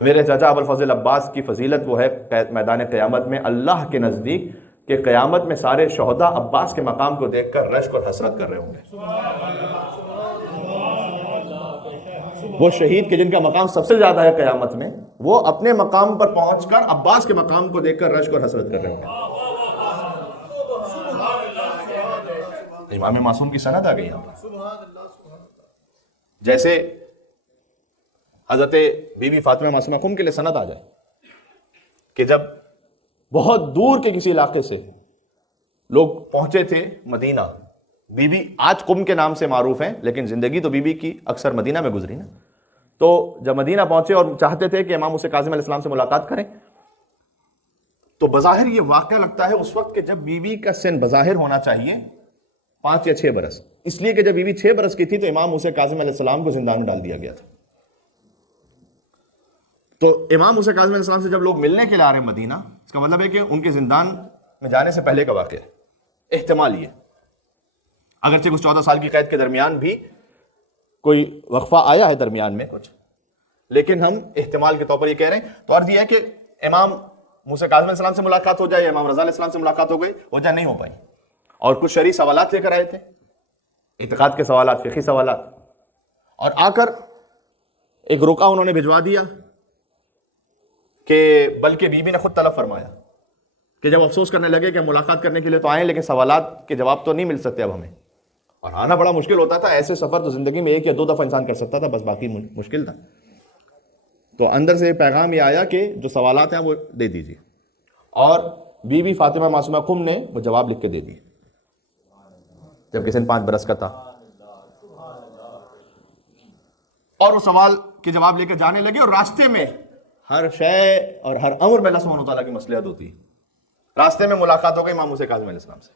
میرے چچا ابوالفضل عباس کی فضیلت وہ ہے میدان قیامت میں اللہ کے نزدیک کہ قیامت میں سارے شہداء عباس کے مقام کو دیکھ کر رشک اور حسرت کر رہے ہوں گے۔ وہ شہید کے جن کا مقام سب سے زیادہ ہے قیامت میں، وہ اپنے مقام پر پہنچ کر عباس کے مقام کو دیکھ کر رشک اور حسرت کر رہے ہوں گے۔ امام معصوم کی سند آ گئی یہاں پر، جیسے حضرت بی بی فاطمہ معصومہ کم کے لیے سند آ جائے کہ جب بہت دور کے کسی علاقے سے لوگ پہنچے تھے مدینہ، بی بی آج قم کے نام سے معروف ہیں لیکن زندگی تو بی بی کی اکثر مدینہ میں گزری نا، تو جب مدینہ پہنچے اور چاہتے تھے کہ امام موسیٰ کاظم علیہ السلام سے ملاقات کریں، تو بظاہر یہ واقعہ لگتا ہے اس وقت کہ جب بی بی کا سن بظاہر ہونا چاہیے 5 یا 6 برس، اس لیے کہ جب بی بی 6 برس کی تھی تو امام موسیٰ کاظم علیہ السلام کو زندان میں ڈال دیا گیا تھا۔ تو امام موسیٰ کاظم علیہ السلام سے جب لوگ ملنے کے لیے آ رہے ہیں مدینہ، اس کا مطلب ہے کہ ان کے زندان میں جانے سے پہلے کا واقعہ ہے، احتمال یہ، اگرچہ کچھ 14 سال کی قید کے درمیان بھی کوئی وقفہ آیا ہے درمیان میں کچھ، لیکن ہم احتمال کے طور پر یہ کہہ رہے ہیں۔ تو عرض یہ ہے کہ امام موسیٰ کاظم علیہ السلام سے ملاقات ہو جائے یا امام رضا علیہ السلام سے ملاقات ہو جائے نہیں ہو پائی، اور کچھ شرعی سوالات لے کر آئے تھے، اعتقاد کے سوالات، فقہی سوالات، اور آ کر ایک رکا انہوں نے بھجوا دیا کہ بلکہ بی بی نے خود طلب فرمایا کہ جب افسوس کرنے لگے کہ ہم ملاقات کرنے کے لیے تو آئے لیکن سوالات کے جواب تو نہیں مل سکتے اب ہمیں، اور آنا بڑا مشکل ہوتا تھا، ایسے سفر تو زندگی میں 1 یا 2 دفعہ انسان کر سکتا تھا، بس باقی مشکل تھا۔ تو اندر سے پیغام یہ آیا کہ جو سوالات ہیں وہ دے دیجیے، اور بی بی فاطمہ معصومہ کم نے وہ جواب لکھ کے دے دیے جب کہ سن 5 برس کا تھا، اور وہ سوال کے جواب لے کے جانے لگے، اور راستے میں ہر شے اور ہر امر میں اللہ سبحانہ وتعالیٰ کی مصلحت ہوتی ہے۔ راستے میں ملاقات ہو گئی امام موسیٰ کاظم علیہ السلام سے،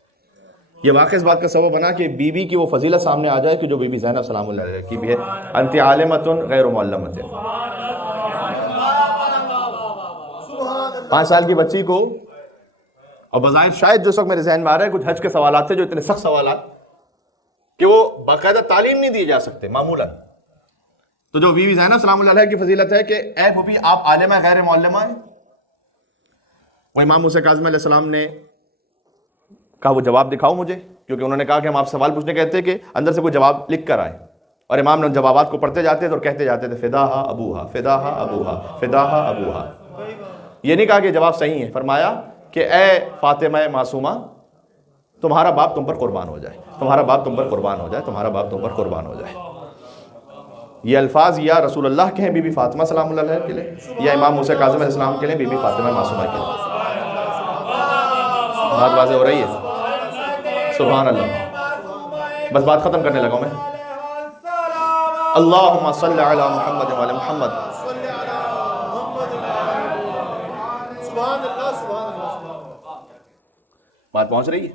یہ واقعہ اس بات کا سبب بنا کہ بی بی کی وہ فضیلت سامنے آ جائے کہ جو بی بی زینب سلام اللہ علیہ کی بھی ہے، انت عالمۃ غیر معلمۃ، 5 سال کی بچی کو، اور بظاہر شاید جو اس وقت میرے ذہن میں آ رہا ہے کچھ حج کے سوالات تھے جو اتنے سخت سوالات کہ وہ باقاعدہ تعلیم نہیں دیے جا سکتے معمولاً، تو جو بی بی زینب سلام اللہ علیہ کی فضیلت ہے کہ اے پھوپھی آپ عالمہ غیر معلمہ ہیں، وہ امام موسیٰ کاظم علیہ السلام نے کہا وہ جواب دکھاؤ مجھے، کیونکہ انہوں نے کہا کہ ہم آپ سوال پوچھنے کہتے کہ اندر سے کوئی جواب لکھ کر آئے، اور امام نے جوابات کو پڑھتے جاتے تھے اور کہتے جاتے تھے فداہا ابوہا فداہا ابوہا فداہا ابوہا، یہ نہیں کہا کہ جواب صحیح ہے، فرمایا کہ اے فاطمہ معصومہ تمہارا باپ تم پر قربان ہو جائے، تمہارا باپ تم پر قربان ہو جائے، تمہارا باپ تم پر قربان ہو جائے۔ یہ الفاظ یا رسول اللہ کے ہیں بی بی فاطمہ سلام اللہ علیہ کے لیے، یا امام موسیٰ کاظم علیہ السلام کے لیے بی بی فاطمہ معصومہ کے لیے؟ بات واضح ہو رہی ہے؟ سبحان اللہ، بس بات ختم کرنے لگا ہوں میں۔ اللہم صلی علی محمد وعلی محمد۔ بات پہنچ رہی ہے؟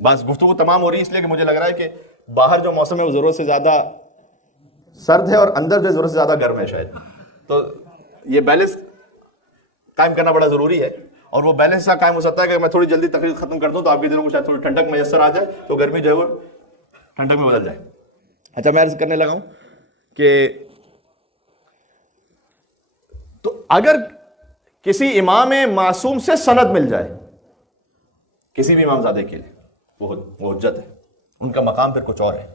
بس گفتگو تمام ہو رہی ہے اس لیے کہ مجھے لگ رہا ہے کہ باہر جو موسم ہے وہ ضرورت سے زیادہ سرد ہے اور اندر جو ضرورت سے زیادہ گرم ہے شاید، تو یہ بیلنس قائم کرنا بڑا ضروری ہے، اور وہ بیلنس سے قائم ہو سکتا ہے کہ میں تھوڑی جلدی تقریر ختم کر دوں تو آپ کے دلوں کو شاید تھوڑی ٹھنڈک میسر آ جائے تو گرمی جو ہے وہ ٹھنڈک میں بدل جائے۔ اچھا، میں عرض کرنے لگا ہوں کہ تو اگر کسی امام معصوم سے سند مل جائے کسی بھی امام زادے کے لیے وہ حجت ہے، ان کا مقام پھر کچھ اور ہے۔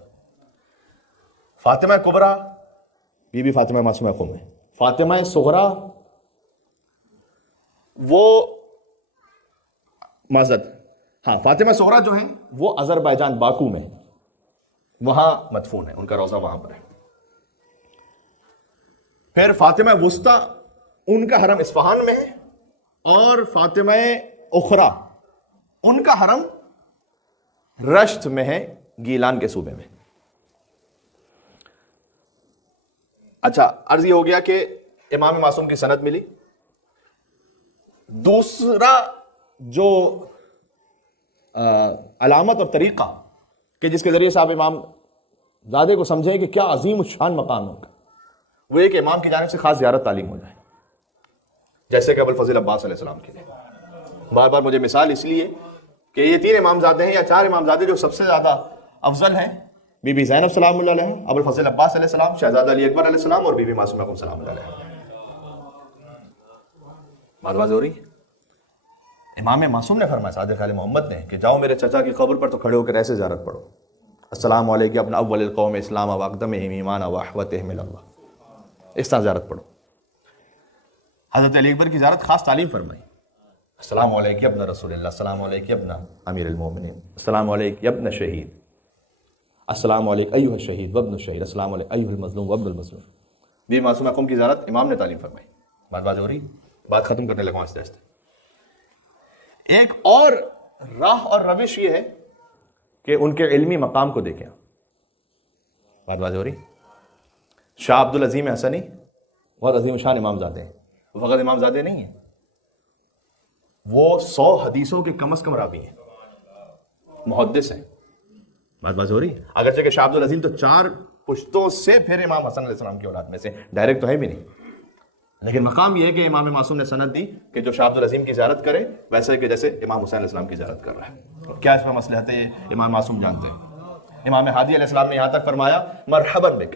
فاطمہ کبریٰ بی بی فاطمہ معصومہ قم ہے، فاطمہ صغریٰ وہ معذرت فاطمہ صغریٰ جو ہیں وہ آذربائیجان باکو میں وہاں مدفون ہے، ان کا روضہ وہاں پر ہے۔ پھر فاطمہ وسطیٰ ان کا حرم اصفہان میں ہے، اور فاطمہ اخریٰ ان کا حرم رشت میں ہے، گیلان کے صوبے میں۔ اچھا، عرض یہ ہو گیا کہ امام معصوم کی سند ملی. دوسرا جو علامت اور طریقہ کہ جس کے ذریعے سے آپ امام زادے کو سمجھیں کہ کیا عظیم الشان مقام ہوگا، وہ ایک امام کی جانب سے خاص زیارت تعلیم ہو جائے، جیسے کہ ابوالفضل عباس علیہ السلام کے لیے. بار بار مجھے مثال اس لیے کہ یہ 3 امامزادے ہیں یا 4 امامزادے جو سب سے زیادہ افضل ہیں، بی بی زینب سلام اللہ علیہ، ابوالفضل عباس علیہ السلام، شہزادہ علی اکبر علیہ السلام اور بی بی معصومہ سلام اللہ علیہ. بات واضح ہو رہی ہے؟ امام معصوم نے فرمایا، صادق علیہ محمد نے، کہ جاؤ میرے چچا کی قبر پر تو کھڑے ہو کر ایسے زیارت پڑھو، السلام علیکم ابن اول القوم اسلام واقدمہم ایمانا واحوتہم اللہ، اس طرح زیارت پڑھو. حضرت علی اکبر کی زیارت خاص تعلیم فرمائی، السلام علیکم ابن رسول اللہ، السلام علیکم ابن امیر المومنین، السلام علیکم ابن شہید، السلام علیکم ایھا الشہید وابن الشہید، السلام علیکم ایھا المظلوم وابن المظلوم. بی معصومہ قوم کی زیارت امام نے تعلیم فرمائی. بات واضح ہو رہی؟ بات ختم کرنے لگا آہستہ آہستہ. ایک اور راہ اور روش یہ ہے کہ ان کے علمی مقام کو دیکھیں. بات واضح ہو رہی؟ شاہ عبد العظیم حسنی بہت عظیم شان امامزادے ہیں، فقط امامزادے نہیں ہیں، وہ 100 حدیثوں کے کم از کم راوی ہیں، محدث ہیں. بات واضح ہو رہی؟ اگرچہ کہ شاہ عبد العظیم تو 4 پشتوں سے پھر امام حسن علیہ السلام کی اولاد میں سے ڈائریکٹ تو ہے بھی نہیں، لیکن مقام یہ ہے کہ امام معصوم نے سند دی کہ جو شاہ عبد العظیم کی زیارت کرے ویسے کہ جیسے امام حسین علیہ السلام کی زیارت کر رہا ہے. کیا اس میں مصلحت ہے یہ امام معصوم جانتے ہیں. امام ہادی علیہ السلام نے یہاں تک فرمایا، مرحبا بک،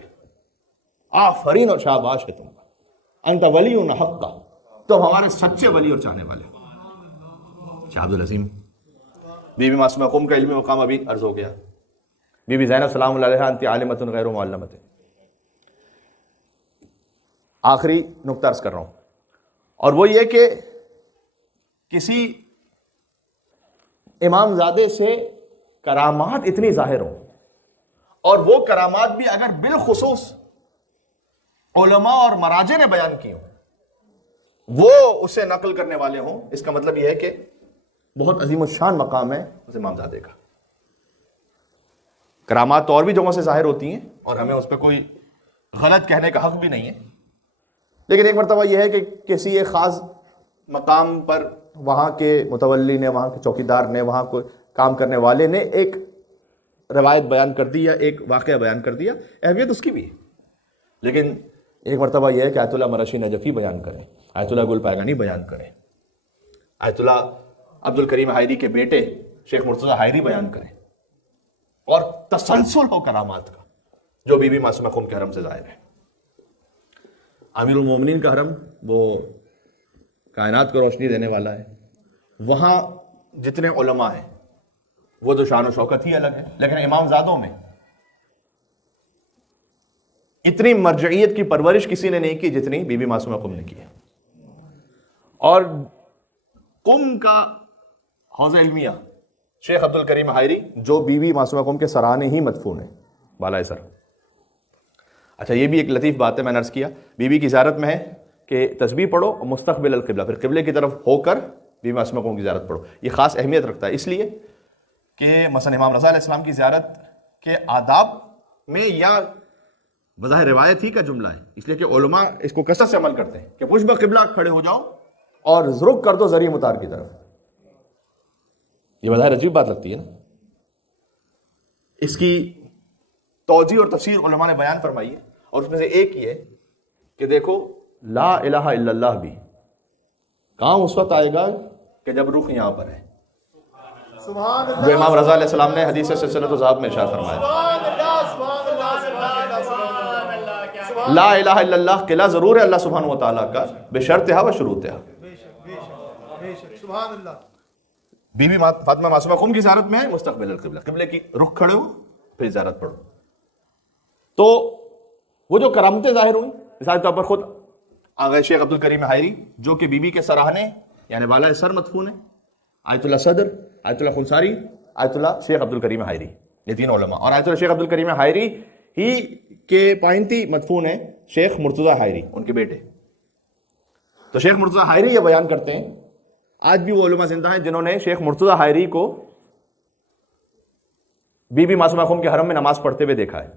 آفرین اور شاباش ہے تم، انت ولی حقا، تو ہمارے سچے ولی اور چاہنے والے. شاہ عبد العظیم. بی بی معصومہ قوم کا علمی مقام ابھی عرض ہو گیا. بی بی زینب سلام اللہ علیہا انت عالمۃ غیر معلمۃ. آخری نقطہ عرض کر رہا ہوں، اور وہ یہ کہ کسی امام زادے سے کرامات اتنی ظاہر ہوں، اور وہ کرامات بھی اگر بالخصوص علماء اور مراجع نے بیان کی ہوں، وہ اسے نقل کرنے والے ہوں، اس کا مطلب یہ ہے کہ بہت عظیم الشان مقام ہے اس امام زادے کا. کرامات تو اور بھی جگہوں سے ظاہر ہوتی ہیں اور ہمیں اس پہ کوئی غلط کہنے کا حق بھی نہیں ہے، لیکن ایک مرتبہ یہ ہے کہ کسی ایک خاص مقام پر وہاں کے متولی نے، وہاں کے چوکیدار نے، وہاں کو کام کرنے والے نے ایک روایت بیان کر دی یا ایک واقعہ بیان کر دیا، اہمیت اس کی بھی ہے. لیکن ایک مرتبہ یہ ہے کہ آیت اللہ مرشی نجفی بیان کریں، آیت اللہ گل پائگانی بیان کریں، آیت اللہ عبد الکریم حائری کے بیٹے شیخ مرتضی حائری بیان کریں، اور تسلسل ہو کرامات کا جو بی بی معصومہ قوم کے حرم سے ظاہر ہے. امیر المومنین کا حرم وہ کائنات کو روشنی دینے والا ہے، وہاں جتنے علماء ہیں وہ تو شان و شوکت ہی الگ ہے، لیکن امام زادوں میں اتنی مرجعیت کی پرورش کسی نے نہیں کی جتنی بی بی معصومہ قم نے کی ہے. اور قم کا حوضہ علمیہ شیخ عبد الکریم حائری جو بی بی معصومہ قم کے سرانے ہی مدفون ہیں بالائے سر. اچھا یہ بھی ایک لطیف بات ہے، میں نے عرض کیا بی بی کی زیارت میں ہے کہ تسبیح پڑھو اور مستقبل القبلہ، پھر قبلے کی طرف ہو کر بی بی معصومہ قم کی زیارت پڑھو. یہ خاص اہمیت رکھتا ہے اس لیے کہ مثلا امام رضا علیہ السلام کی زیارت کے آداب میں یا بظاہر روایت ہی کا جملہ ہے، اس لیے کہ علماء اس کو کثرت سے عمل کرتے ہیں کہ پشت قبلہ کھڑے ہو جاؤ اور رخ کر دو ذریعہ مطار کی طرف. یہ بظاہر عجیب بات لگتی ہے نا، اس کی توجیہ اور تفسیر علماء نے بیان فرمائی ہے، اور اس میں سے ایک یہ کہ دیکھو لا الہ الا اللہ بھی کام اس وقت آئے گا کہ جب رخ یہاں پر ہے، جو امام رضا علیہ السلام نے حدیث سلسلۃ الذہب میں ارشاد فرمایا. لا الہ الا اللہ قلعہ ضرور ہے اللہ سبحانہ و تعالیٰ کا، بشرطہا و شروطہا. بی بی فاطمہ معصومہ قم کی زیارت میں ہے مستقبل القبلہ، قبلے کی رخ کھڑے ہو پھر زیارت پڑھو. تو وہ جو کرامتیں ظاہر ہوئیں، مثال کے طور پر خود آغا شیخ عبد الکریم حائری جو کہ بی بی کے سراہنے یعنی بالائے سر مدفون ہیں، آیت اللہ صدر، آیت اللہ خنساری، آیت اللہ شیخ عبد الکریم حائری، یہ تین علماء. اور آیت اللہ شیخ عبد الکریم حائری ہی کے پائنتی مدفون ہیں شیخ مرتضی حائری، ان کے بیٹے. تو شیخ مرتضی حائری یہ بیان کرتے ہیں، آج بھی وہ علماء زندہ ہیں جنہوں نے شیخ مرتضی حائری کو بی بی معصومہ قم کے حرم میں نماز پڑھتے ہوئے دیکھا ہے.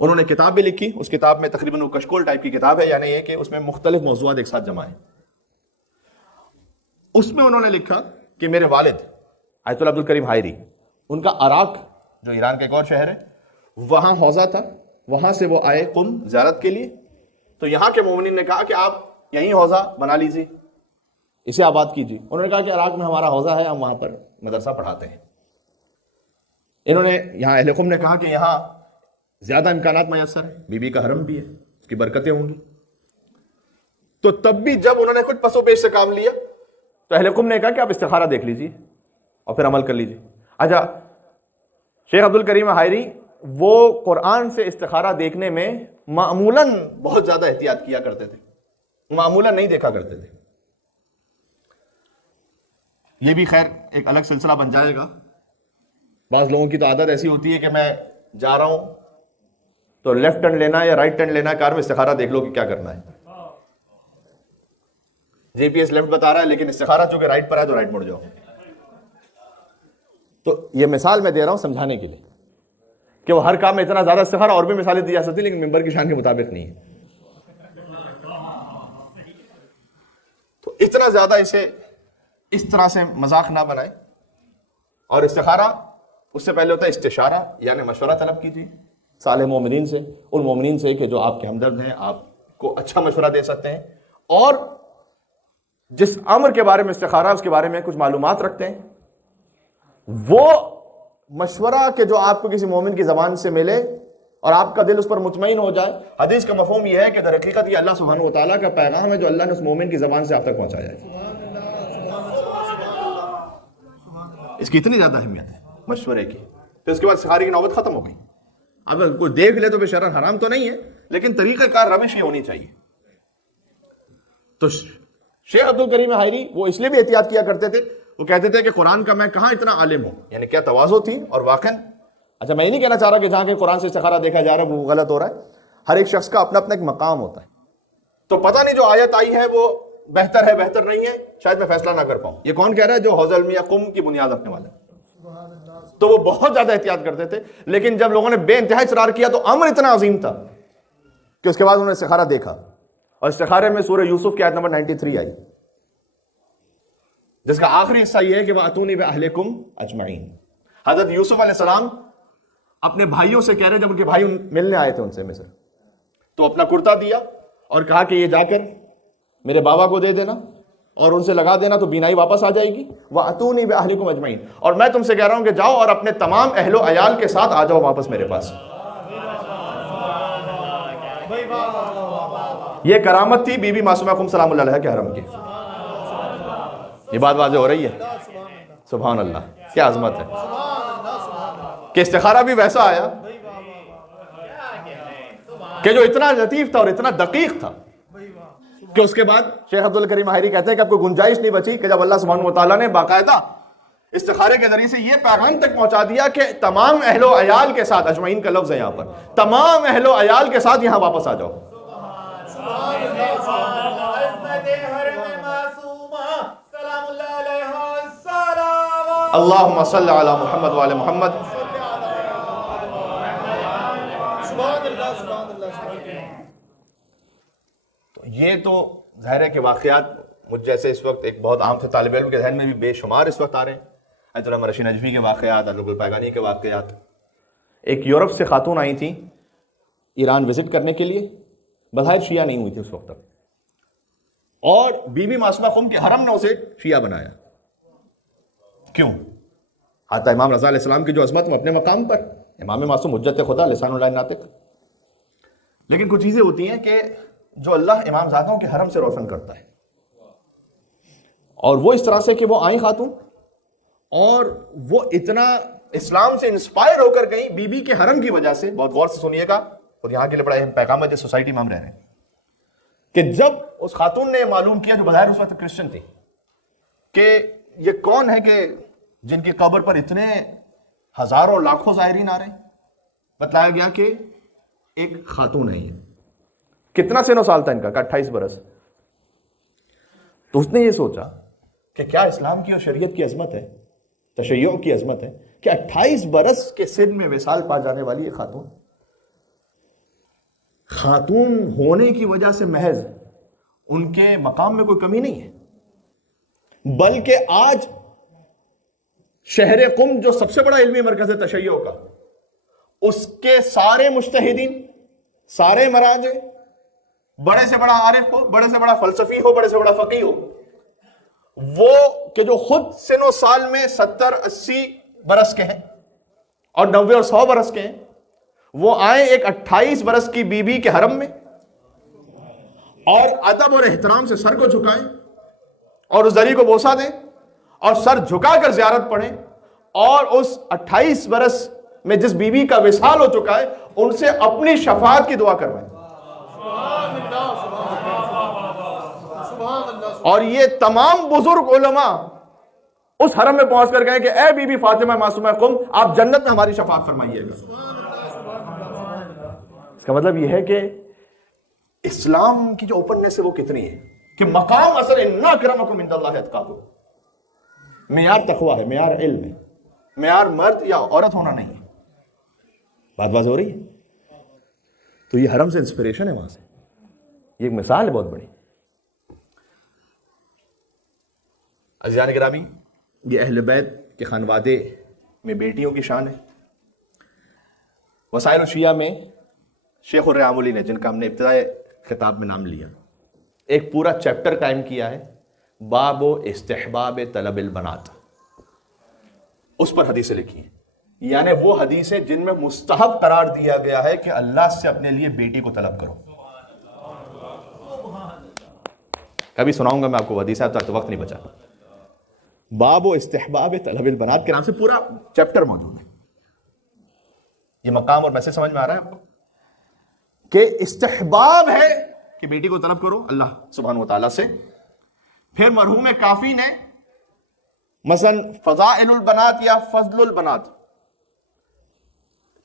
انہوں نے کتاب بھی لکھی، اس کتاب میں تقریباً وہ کشکول ٹائپ کی کتاب ہے، یعنی یہ کہ اس میں مختلف موضوعات ایک ساتھ جمع ہیں۔ اس میں انہوں نے لکھا کہ میرے والد آیت اللہ عبد الکریم حائری، ان کا عراق جو ایران کا ایک اور شہر ہے، وہاں حوضہ تھا، وہاں سے وہ آئے قم زیارت کے لیے، تو یہاں کے مومنین نے کہا کہ آپ یہیں حوضہ بنا لیجیے، اسے آباد کیجیے۔ انہوں نے کہا کہ عراق میں ہمارا حوضہ ہے، ہم وہاں پر مدرسہ پڑھاتے ہیں۔ انہوں نے یہاں اہل قم نے کہا کہ یہاں زیادہ امکانات میسر ہیں، بی بی کا حرم بھی ہے، اس کی برکتیں ہوں گی۔ تو تب بھی جب انہوں نے کچھ پس و پیش سے کام لیا تو اہل قم نے کہا کہ آپ استخارہ دیکھ لیجیے اور پھر عمل کر لیجیے۔ اچھا، شیخ عبد الکریم حائری وہ قرآن سے استخارہ دیکھنے میں معمولاً بہت زیادہ احتیاط کیا کرتے تھے، معمولاً نہیں دیکھا کرتے تھے۔ یہ بھی خیر ایک الگ سلسلہ بن جائے گا۔ بعض لوگوں کی تو عادت ایسی ہوتی ہے کہ میں جا رہا ہوں تو لیفٹ ٹرن لینا ہے یا رائٹ ٹرن لینا ہے، کار میں استخارہ دیکھ لو کہ کیا کرنا ہے۔ جی پی ایس لیفٹ بتا رہا ہے لیکن استخارہ چونکہ رائٹ پر ہے تو رائٹ مڑ جاؤ۔ تو یہ مثال میں دے رہا ہوں سمجھانے کے لیے کہ وہ ہر کام میں اتنا زیادہ استخارہ، اور بھی مثالیں دی جا سکتی لیکن ممبر کی شان کے مطابق نہیں ہے۔ تو اتنا زیادہ اسے اس طرح سے مذاق نہ بنائے، اور استخارہ اس سے پہلے ہوتا ہے استشارہ، یعنی مشورہ طلب کیجیے صالح مومنین سے، ان مومنین سے کہ جو آپ کے ہمدرد ہیں، آپ کو اچھا مشورہ دے سکتے ہیں، اور جس امر کے بارے میں استخارہ اس کے بارے میں کچھ معلومات رکھتے ہیں، وہ مشورہ کہ جو آپ کو کسی مومن کی زبان سے ملے اور آپ کا دل اس پر مطمئن ہو جائے۔ حدیث کا مفہوم یہ ہے کہ در حقیقت یہ اللہ سبحانہ و تعالیٰ کا پیغام ہے جو اللہ نے اس مومن کی زبان سے آپ تک پہنچایا ہے۔ اس کی اتنی زیادہ اہمیت ہے مشورے کی۔ پھر اس کے بعد استخارے کی نوبت ختم ہو گئی۔ اب کوئی دیکھ لے تو بے شرعن حرام تو نہیں ہے، لیکن طریقہ کار روش یہ ہونی چاہیے۔ تو شیخ عبد الکریم حائری وہ اس لیے بھی احتیاط کیا کرتے تھے، وہ کہتے تھے کہ قرآن کا میں کہاں اتنا عالم ہوں، یعنی کیا تواضع تھی۔ اور واقعاً اچھا میں یہ نہیں کہنا چاہ رہا کہ جہاں کہ قرآن سے استخارہ دیکھا جا رہا ہے وہ غلط ہو رہا ہے، ہر ایک شخص کا اپنا اپنا ایک مقام ہوتا ہے۔ تو پتہ نہیں جو آیت آئی ہے وہ بہتر ہے بہتر نہیں ہے، شاید میں فیصلہ نہ کر پاؤں۔ یہ کون کہہ رہا ہے؟ جو حوض المیہ قم کی بنیاد رکھنے والا ہے۔ تو وہ بہت زیادہ احتیاط کرتے تھے، لیکن جب لوگوں نے بے انتہا اصرار کیا تو امر اتنا عظیم تھا کہ اس کے بعد انہوں نے استخارہ دیکھا، اور استخارے میں سورہ یوسف کی آیت نمبر 93 آئی، جس کا آخری حصہ یہ ہے کہ وَأْتُونِي بِأَهْلِكُمْ أَجْمَعِينَ۔ حضرت یوسف علیہ السلام اپنے بھائیوں سے کہہ رہے، جب ان کے بھائی ملنے آئے تھے ان سے مصر، تو اپنا کرتا دیا اور کہا کہ یہ جا کر میرے بابا کو دے دینا اور ان سے لگا دینا تو بینائی واپس آ جائے گی۔ وَأْتُونِي بِأَهْلِكُمْ أَجْمَعِينَ، اور میں تم سے کہہ رہا ہوں کہ جاؤ اور اپنے تمام اہل و عیال کے ساتھ آ جاؤ واپس میرے پاس۔ یہ کرامت تھی بی بی معصومہ قم سلام اللہ علیہ کے حرم کی۔ یہ بات واضح ہو رہی ہے؟ سبحان اللہ، کیا عظمت ہے کہ استخارہ بھی ویسا آیا کہ جو اتنا لطیف تھا اور اتنا دقیق تھا کہ اس کے بعد شیخ عبد الکریم حائری کہتے ہیں کہ اب کوئی گنجائش نہیں بچی کہ جب اللہ سبحانہ و تعالیٰ نے باقاعدہ استخارے کے ذریعے سے یہ پیغام تک پہنچا دیا کہ تمام اہل و عیال کے ساتھ، اجمعین کا لفظ ہے یہاں پر، تمام اہل و عیال کے ساتھ یہاں واپس آ جاؤ۔ اللہم صلی علی محمد وعلی محمد۔ تو یہ تو ظاہر ہے کہ واقعات مجھ جیسے اس وقت ایک بہت عام سے طالب علم کے ذہن میں بھی بے شمار اس وقت آ رہے ہیں۔ ایت اللہ رشید نجوی کے واقعات، عبد الپیگانی کے واقعات۔ ایک یورپ سے خاتون آئی تھیں ایران وزٹ کرنے کے لیے، بظاہر شیعہ نہیں ہوئی تھی اس وقت تک، اور بی بی معصومہ قم کے حرم نے اسے شیعہ بنایا۔ کیوں؟ حتی امام رضا علیہ السلام کی جو عظمت وہ اپنے مقام پر، امام معصوم حجت خدا لسان اللہ ناطق، لیکن کچھ چیزیں ہوتی ہیں کہ جو اللہ امام زادوں کے حرم سے روشن کرتا ہے، اور وہ اس طرح سے کہ وہ آئیں خاتون اور وہ اتنا اسلام سے انسپائر ہو کر گئی بی بی کے حرم کی وجہ سے۔ بہت غور سے سنیے گا، اور یہاں کے لیے بڑا اہم پیغام ہے جس سوسائٹی میں ہم رہ رہے ہیں، کہ جب اس خاتون نے معلوم کیا جو بظاہر اس وقت کرسچن تھی کہ یہ کون ہے کہ جن کی قبر پر اتنے ہزاروں لاکھوں زائرین آ رہے ہیں، بتلایا گیا کہ ایک خاتون ہے۔ یہ کتنا سن و سال تھا ان کا؟ 28 برس۔ تو اس نے یہ سوچا کہ کیا اسلام کی اور شریعت کی عظمت ہے، تشیع کی عظمت ہے کہ 28 برس کے سن میں وصال پا جانے والی یہ خاتون۔ خاتون ہونے کی وجہ سے محض ان کے مقام میں کوئی کمی نہیں ہے، بلکہ آج شہر قم جو سب سے بڑا علمی مرکز ہے تشیع کا، اس کے سارے مجتہدین، سارے مراجع، بڑے سے بڑا عارف ہو، بڑے سے بڑا فلسفی ہو، بڑے سے بڑا فقیہ ہو، وہ کہ جو خود سن و سال میں 70-80 برس کے ہیں اور 90 اور 100 برس کے ہیں، وہ آئیں ایک 28 برس کی بی بی کے حرم میں اور ادب اور احترام سے سر کو جھکائیں اور اس دری کو بوسہ دیں اور سر جھکا کر زیارت پڑھیں، اور اس 28 برس میں جس بی بی کا وصال ہو چکا ہے ان سے اپنی شفاعت کی دعا کروائیں۔ اور یہ تمام بزرگ علماء اس حرم میں پہنچ کر گئے کہ اے بی بی فاطمہ معصومہ قم، آپ جنت میں ہماری شفاعت فرمائیے گا۔ اس کا مطلب یہ ہے کہ اسلام کی جو اوپننس ہے وہ کتنی ہے کہ مقام اصل ان اکرمکم عند اللہ اتقاکم، معیار تقویٰ ہے، معیار علم ہے، معیار مرد یا عورت ہونا نہیں ہے۔ بات واضح ہو رہی ہے؟ تو یہ حرم سے انسپریشن ہے، وہاں سے یہ ایک مثال ہے بہت بڑی۔ عزیزان گرامی، یہ اہل بیت کے خانوادے میں بیٹیوں کی شان ہے۔ وسائل الشیعہ میں شیخ الرعاملی نے، جن کا ہم نے ابتدائی خطاب میں نام لیا، ایک پورا چیپٹر قائم کیا ہے، باب و استحباب طلب البنات، اس پر حدیثیں لکھی ہیں، یعنی وہ حدیثیں جن میں مستحب قرار دیا گیا ہے کہ اللہ سے اپنے لیے بیٹی کو طلب کرو۔ کبھی سناؤں گا میں آپ کو حدیث، تو وقت نہیں بچا۔ باب و استحباب طلب البنات کے نام سے پورا چیپٹر موجود ہے۔ یہ مقام اور میسج سمجھ میں آ رہا ہے آپ کو کہ استحباب ہے کہ بیٹی کو طلب کرو اللہ سبحانہ و تعالیٰ سے۔ پھر مرحوم کافی نے مثلا فضائل البنات یا فضل البنات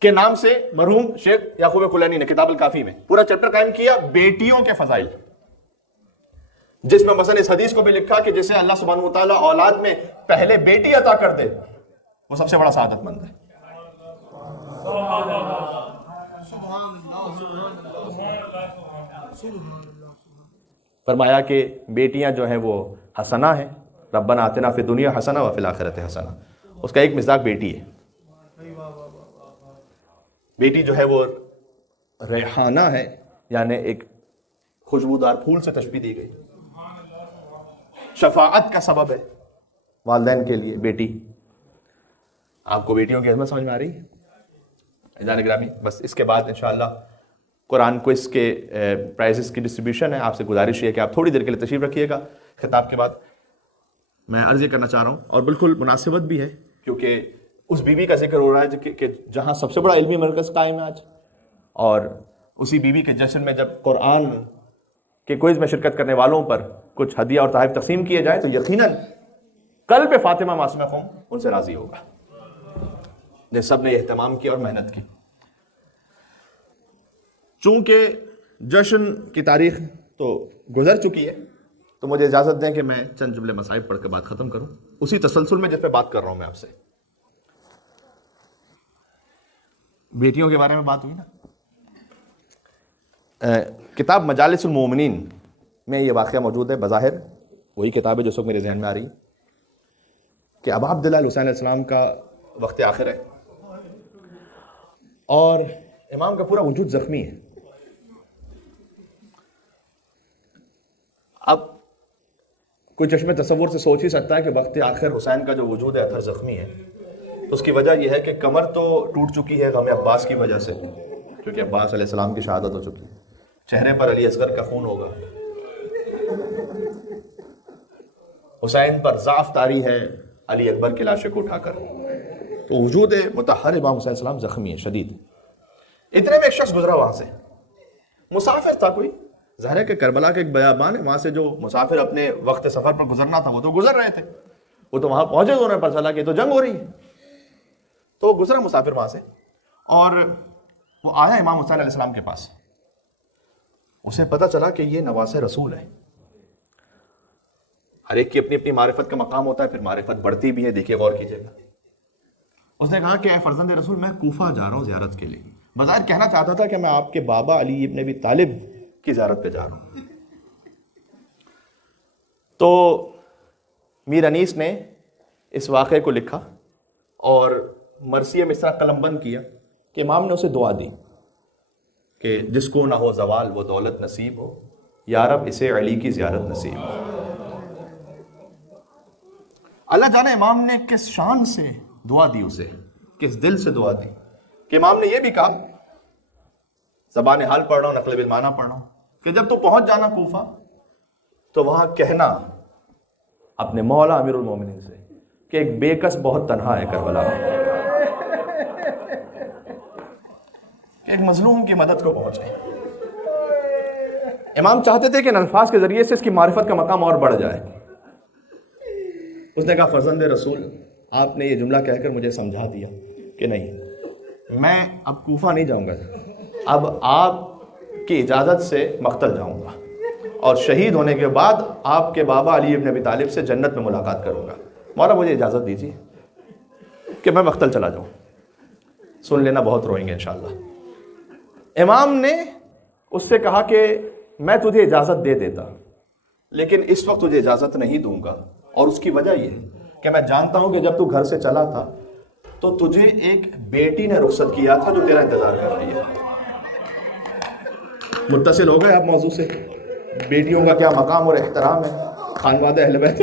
کے نام سے مرحوم شیخ یعقوب کلینی نے کتاب الکافی میں پورا چیپٹر قائم کیا بیٹیوں کے فضائل، جس میں مثلا اس حدیث کو بھی لکھا کہ جسے اللہ سبحانہ و تعالیٰ اولاد میں پہلے بیٹی عطا کر دے وہ سب سے بڑا سعادت مند ہے۔ فرمایا کہ بیٹیاں جو ہیں وہ حسنہ ہیں، ربنا آتنا فی الدنیا حسنہ وفی الآخرۃ حسنہ، اس کا ایک مصداق بیٹی ہے۔ بیٹی جو ہے وہ ریحانہ ہے، یعنی ایک خوشبودار پھول سے تشبیہ دی گئی، شفاعت کا سبب ہے والدین کے لیے بیٹی۔ آپ کو بیٹیوں کی عظمت سمجھ میں آ رہی ہے؟ جان گرامی، بس اس کے بعد انشاءاللہ قرآن کوئز کے پرائزز کی ڈسٹریبیوشن ہے۔ آپ سے گزارش ہے کہ آپ تھوڑی دیر کے لیے تشریف رکھیے گا۔ خطاب کے بعد میں عرض یہ کرنا چاہ رہا ہوں، اور بالکل مناسبت بھی ہے کیونکہ اس بی بی کا ذکر ہو رہا ہے کہ جہاں سب سے بڑا علمی مرکز قائم ہے آج، اور اسی بی بی کے جشن میں جب قرآن کے کوئز میں شرکت کرنے والوں پر کچھ ہدیہ اور تحائف تقسیم کیے جائیں تو یقیناً قلب فاطمہ معصومہ قم ان سے راضی ہوگا، جس سب نے اہتمام کیا اور محنت کی۔ چونکہ جشن کی تاریخ تو گزر چکی ہے تو مجھے اجازت دیں کہ میں چند جملے مصائب پڑھ کے بات ختم کروں، اسی تسلسل میں جس پہ بات کر رہا ہوں میں آپ سے۔ بیٹیوں کے بارے میں بات ہوئی نا، کتاب مجالس المومنین میں یہ واقعہ موجود ہے، بظاہر وہی کتاب ہے جو اس وقت میرے ذہن میں آ رہی کہ ابا عبداللہ حسین علیہ السلام کا وقت آخر ہے اور امام کا پورا وجود زخمی ہے۔ اب کوئی چشم تصور سے سوچ ہی سکتا ہے کہ وقت آخر حسین کا جو وجود ہے اثر زخمی ہے، تو اس کی وجہ یہ ہے کہ کمر تو ٹوٹ چکی ہے غم عباس کی وجہ سے، کیونکہ عباس علیہ السلام کی شہادت ہو چکی ہے، چہرے پر علی اصغر کا خون ہوگا، حسین پر ضعف طاری ہے علی اکبر کی لاشیں کو اٹھا کر، تو وجود مطہر امام حسین السلام زخمی ہے شدید۔ اتنے میں ایک شخص گزرا وہاں سے، مسافر تھا کوئی، ظاہر ہے کہ کربلا کے ایک بیابان ہے، وہاں سے جو مسافر اپنے وقت سفر پر گزرنا تھا وہ تو گزر رہے تھے، وہ تو وہاں پہنچے تو انہیں پتہ چلا کہ تو جنگ ہو رہی ہے، تو گزرا مسافر وہاں سے اور وہ آیا امام حسین علیہ السلام کے پاس، اسے پتہ چلا کہ یہ نواسہ رسول ہے۔ ہر ایک کی اپنی اپنی معرفت کا مقام ہوتا ہے، پھر معرفت بڑھتی بھی ہے، دیکھیے غور کیجیے گا۔ اس نے کہا کہ اے فرزند رسول، میں کوفہ جا رہا ہوں زیارت کے لیے، بظاہر کہنا چاہتا تھا کہ میں آپ کے بابا علی ابن ابی طالب کی زیارت پہ جا رہا ہوں. تو میر انیس نے اس واقعے کو لکھا اور مرثیے میں اس طرح قلم بند کیا کہ امام نے اسے دعا دی کہ جس کو نہ ہو زوال وہ دولت نصیب ہو، یا رب اسے علی کی زیارت نصیب ہو. اللہ جانے امام نے کس شان سے دعا دی اسے، کس دل سے دعا دی کہ امام نے یہ بھی کہا، زبان حال پڑھ رہا ہوں، نقل بالمعنی پڑھ رہا ہوں، کہ جب تو پہنچ جانا کوفہ تو وہاں کہنا اپنے مولا امیر المومنین سے کہ ایک بے کس بہت تنہا ہے کربلا میں، کہ ایک مظلوم کی مدد کو پہنچے. امام چاہتے تھے کہ ان الفاظ کے ذریعے سے اس کی معرفت کا مقام اور بڑھ جائے. اس نے کہا فرزند رسول آپ نے یہ جملہ کہہ کر مجھے سمجھا دیا کہ نہیں، میں اب کوفہ نہیں جاؤں گا، اب آپ کی اجازت سے مقتل جاؤں گا اور شہید ہونے کے بعد آپ کے بابا علی ابن ابی طالب سے جنت میں ملاقات کروں گا. مولا مجھے اجازت دیجیے کہ میں مقتل چلا جاؤں. سن لینا، بہت روئیں گے انشاءاللہ. امام نے اس سے کہا کہ میں تجھے اجازت دے دیتا لیکن اس وقت تجھے اجازت نہیں دوں گا، اور اس کی وجہ یہ کہ میں جانتا ہوں کہ جب تو گھر سے چلا تھا تو تجھے ایک بیٹی نے رخصت کیا تھا جو تیرا انتظار کر رہی ہے. متصل ہو گئے آپ موضوع سے؟ بیٹیوں کا کیا مقام اور احترام ہے، خانوادہ اہل بیت.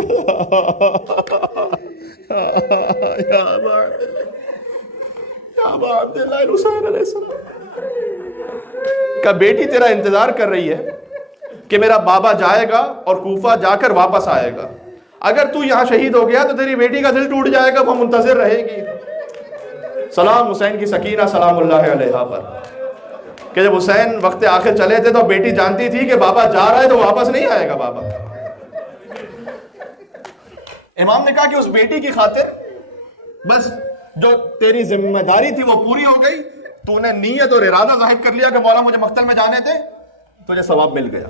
کا بیٹی تیرا انتظار کر رہی ہے کہ میرا بابا جائے گا اور کوفہ جا کر واپس آئے گا. اگر تو یہاں شہید ہو گیا تو تیری بیٹی کا دل ٹوٹ جائے گا، وہ منتظر رہے گی. سلام حسین کی سکینہ سلام اللہ علیہا پر، کہ جب حسین وقت آخر چلے تھے تو بیٹی جانتی تھی کہ بابا جا رہا ہے تو واپس نہیں آئے گا بابا. امام نے کہا کہ اس بیٹی کی خاطر بس جو تیری ذمہ داری تھی وہ پوری ہو گئی، تو نے نیت اور ارادہ ظاہر کر لیا کہ مولا مجھے مقتل میں جانے دے، تجھے ثواب مل گیا.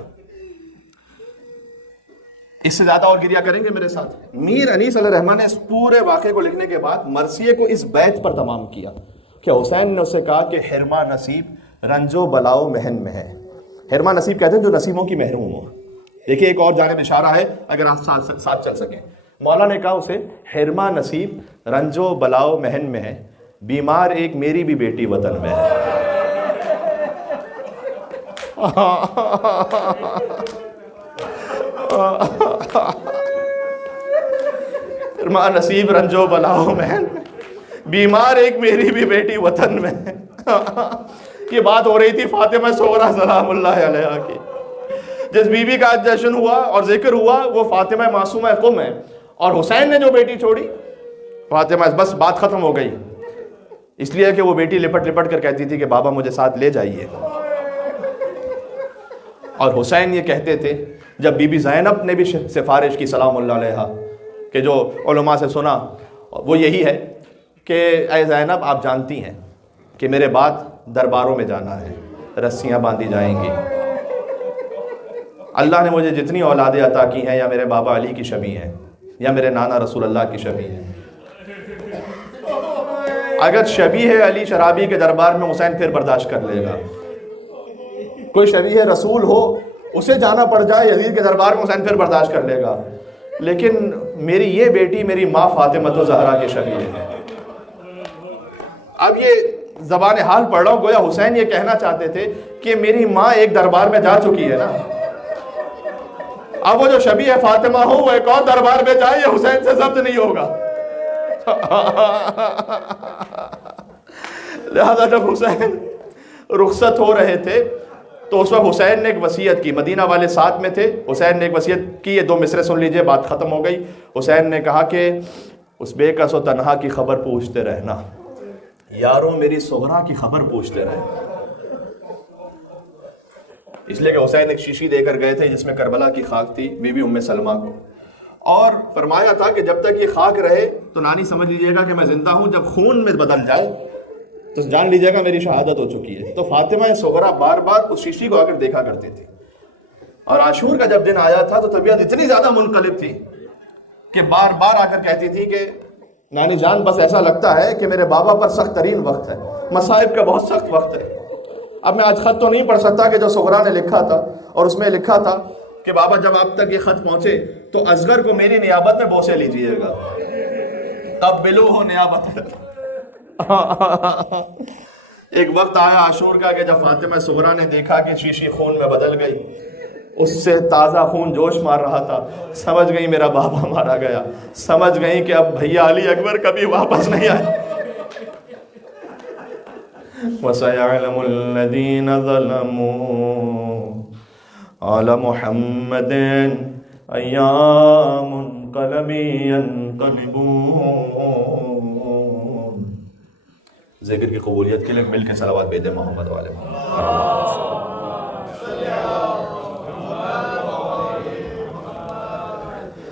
اس سے زیادہ اور گریہ کریں گے میرے ساتھ. میر انیس علیہ الرحمہ نے اس پورے واقعے کو لکھنے کے بعد مرثیے کو اس بیت پر تمام کیا کہ حسین نے اسے کہا کہ حرمہ نصیب رنجو بلاؤ محن میں ہے. حرمہ نصیب کہتے ہیں جو نصیبوں کی محروم ہو. دیکھیے ایک اور جانب اشارہ ہے اگر آپ ساتھ چل سکیں. مولا نے کہا اسے حرمہ نصیب رنجو بلاؤ محن میں ہے، بیمار ایک میری بھی بیٹی وطن میں ہے. حرمہ نصیب رنجو بلاؤ محن میں، بیمار ایک میری بھی بیٹی وطن میں ہے. یہ بات ہو رہی تھی فاطمہ صغریٰ سلام اللہ علیہا کی. جس بی بی کا جشن ہوا اور ذکر ہوا وہ فاطمہ معصومہ قم ہے، اور حسین نے جو بیٹی چھوڑی فاطمہ، بس بات ختم ہو گئی. اس لیے کہ وہ بیٹی لپٹ لپٹ کر کہتی تھی کہ بابا مجھے ساتھ لے جائیے. اور حسین یہ کہتے تھے جب بی بی زینب نے بھی سفارش کی سلام اللہ علیہا، کہ جو علماء سے سنا وہ یہی ہے کہ اے زینب آپ جانتی ہیں کہ میرے بعد درباروں میں جانا ہے، رسیاں باندھی جائیں گی. اللہ نے مجھے جتنی اولادیں عطا کی ہیں یا میرے بابا علی کی شبیہ ہیں یا میرے نانا رسول اللہ کی شبیہ ہیں. اگر شبیہ علی شرابی کے دربار میں حسین پھر برداشت کر لے گا، کوئی شبیہ رسول ہو اسے جانا پڑ جائے یزید کے دربار میں حسین پھر برداشت کر لے گا، لیکن میری یہ بیٹی میری ماں فاطمہ زہرا کے شبیہ ہے. اب یہ زبان حال پڑھ رہا ہوں، گویا حسین یہ کہنا چاہتے تھے کہ میری ماں ایک دربار میں جا چکی ہے نا، اب وہ جو شبیہ فاطمہ ہو وہ ایک اور دربار میں جائے، یہ حسین سے ضبط نہیں ہوگا. لہذا جب حسین رخصت ہو رہے تھے تو اس وقت حسین نے ایک وصیت کی، مدینہ والے ساتھ میں تھے، حسین نے ایک وصیت کی. یہ دو مصرے سن لیجئے، بات ختم ہو گئی. حسین نے کہا کہ اس بے کس و تنہا کی خبر پوچھتے رہنا، یاروں میری صغرا کی خبر پوچھتے رہنا. اس لیے کہ حسین ایک شیشی دے کر گئے تھے جس میں کربلا کی خاک تھی بی بی ام سلمہ کو، اور فرمایا تھا کہ جب تک یہ خاک رہے تو نانی سمجھ لیجئے گا کہ میں زندہ ہوں، جب خون میں بدل جائے تو جان لیجئے گا میری شہادت ہو چکی ہے. تو فاطمہ صغرا بار بار اس شیشی کو آ کر دیکھا کرتی تھی. اور عاشور کا جب دن آیا تھا تو طبیعت اتنی زیادہ منقلب تھی کہ بار بار آ کر کہتی تھی کہ نانی جان بس ایسا لگتا ہے کہ میرے بابا پر سخت ترین وقت ہے، مصائب کا بہت سخت وقت ہے۔ اب میں آج خط تو نہیں پڑھ سکتا کہ جو صغرا نے لکھا تھا، اور اس میں لکھا تھا کہ بابا جب آپ تک یہ خط پہنچے تو اصغر کو میری نیابت میں بوسے لیجئے گا، تب بلو ہو نیابت۔ ایک وقت آیا عاشور کا کہ جب فاطمہ صغرا نے دیکھا کہ شیشی خون میں بدل گئی، اس سے تازہ خون جوش مار رہا تھا، سمجھ گئی میرا بابا مارا گیا، سمجھ گئی کہ اب بھیا علی اکبر کبھی واپس نہیں آئے۔ وَسَيَعْلَمُ الَّذِينَ ظَلَمُوا عَلَى مُحَمَّدٍ أَيَّا مُنْقَلَبٍ يَنْقَلِبُونَ۔ ذکر کی قبولیت کے لیے مل کے صلوات بھیجیں محمد والے محمد۔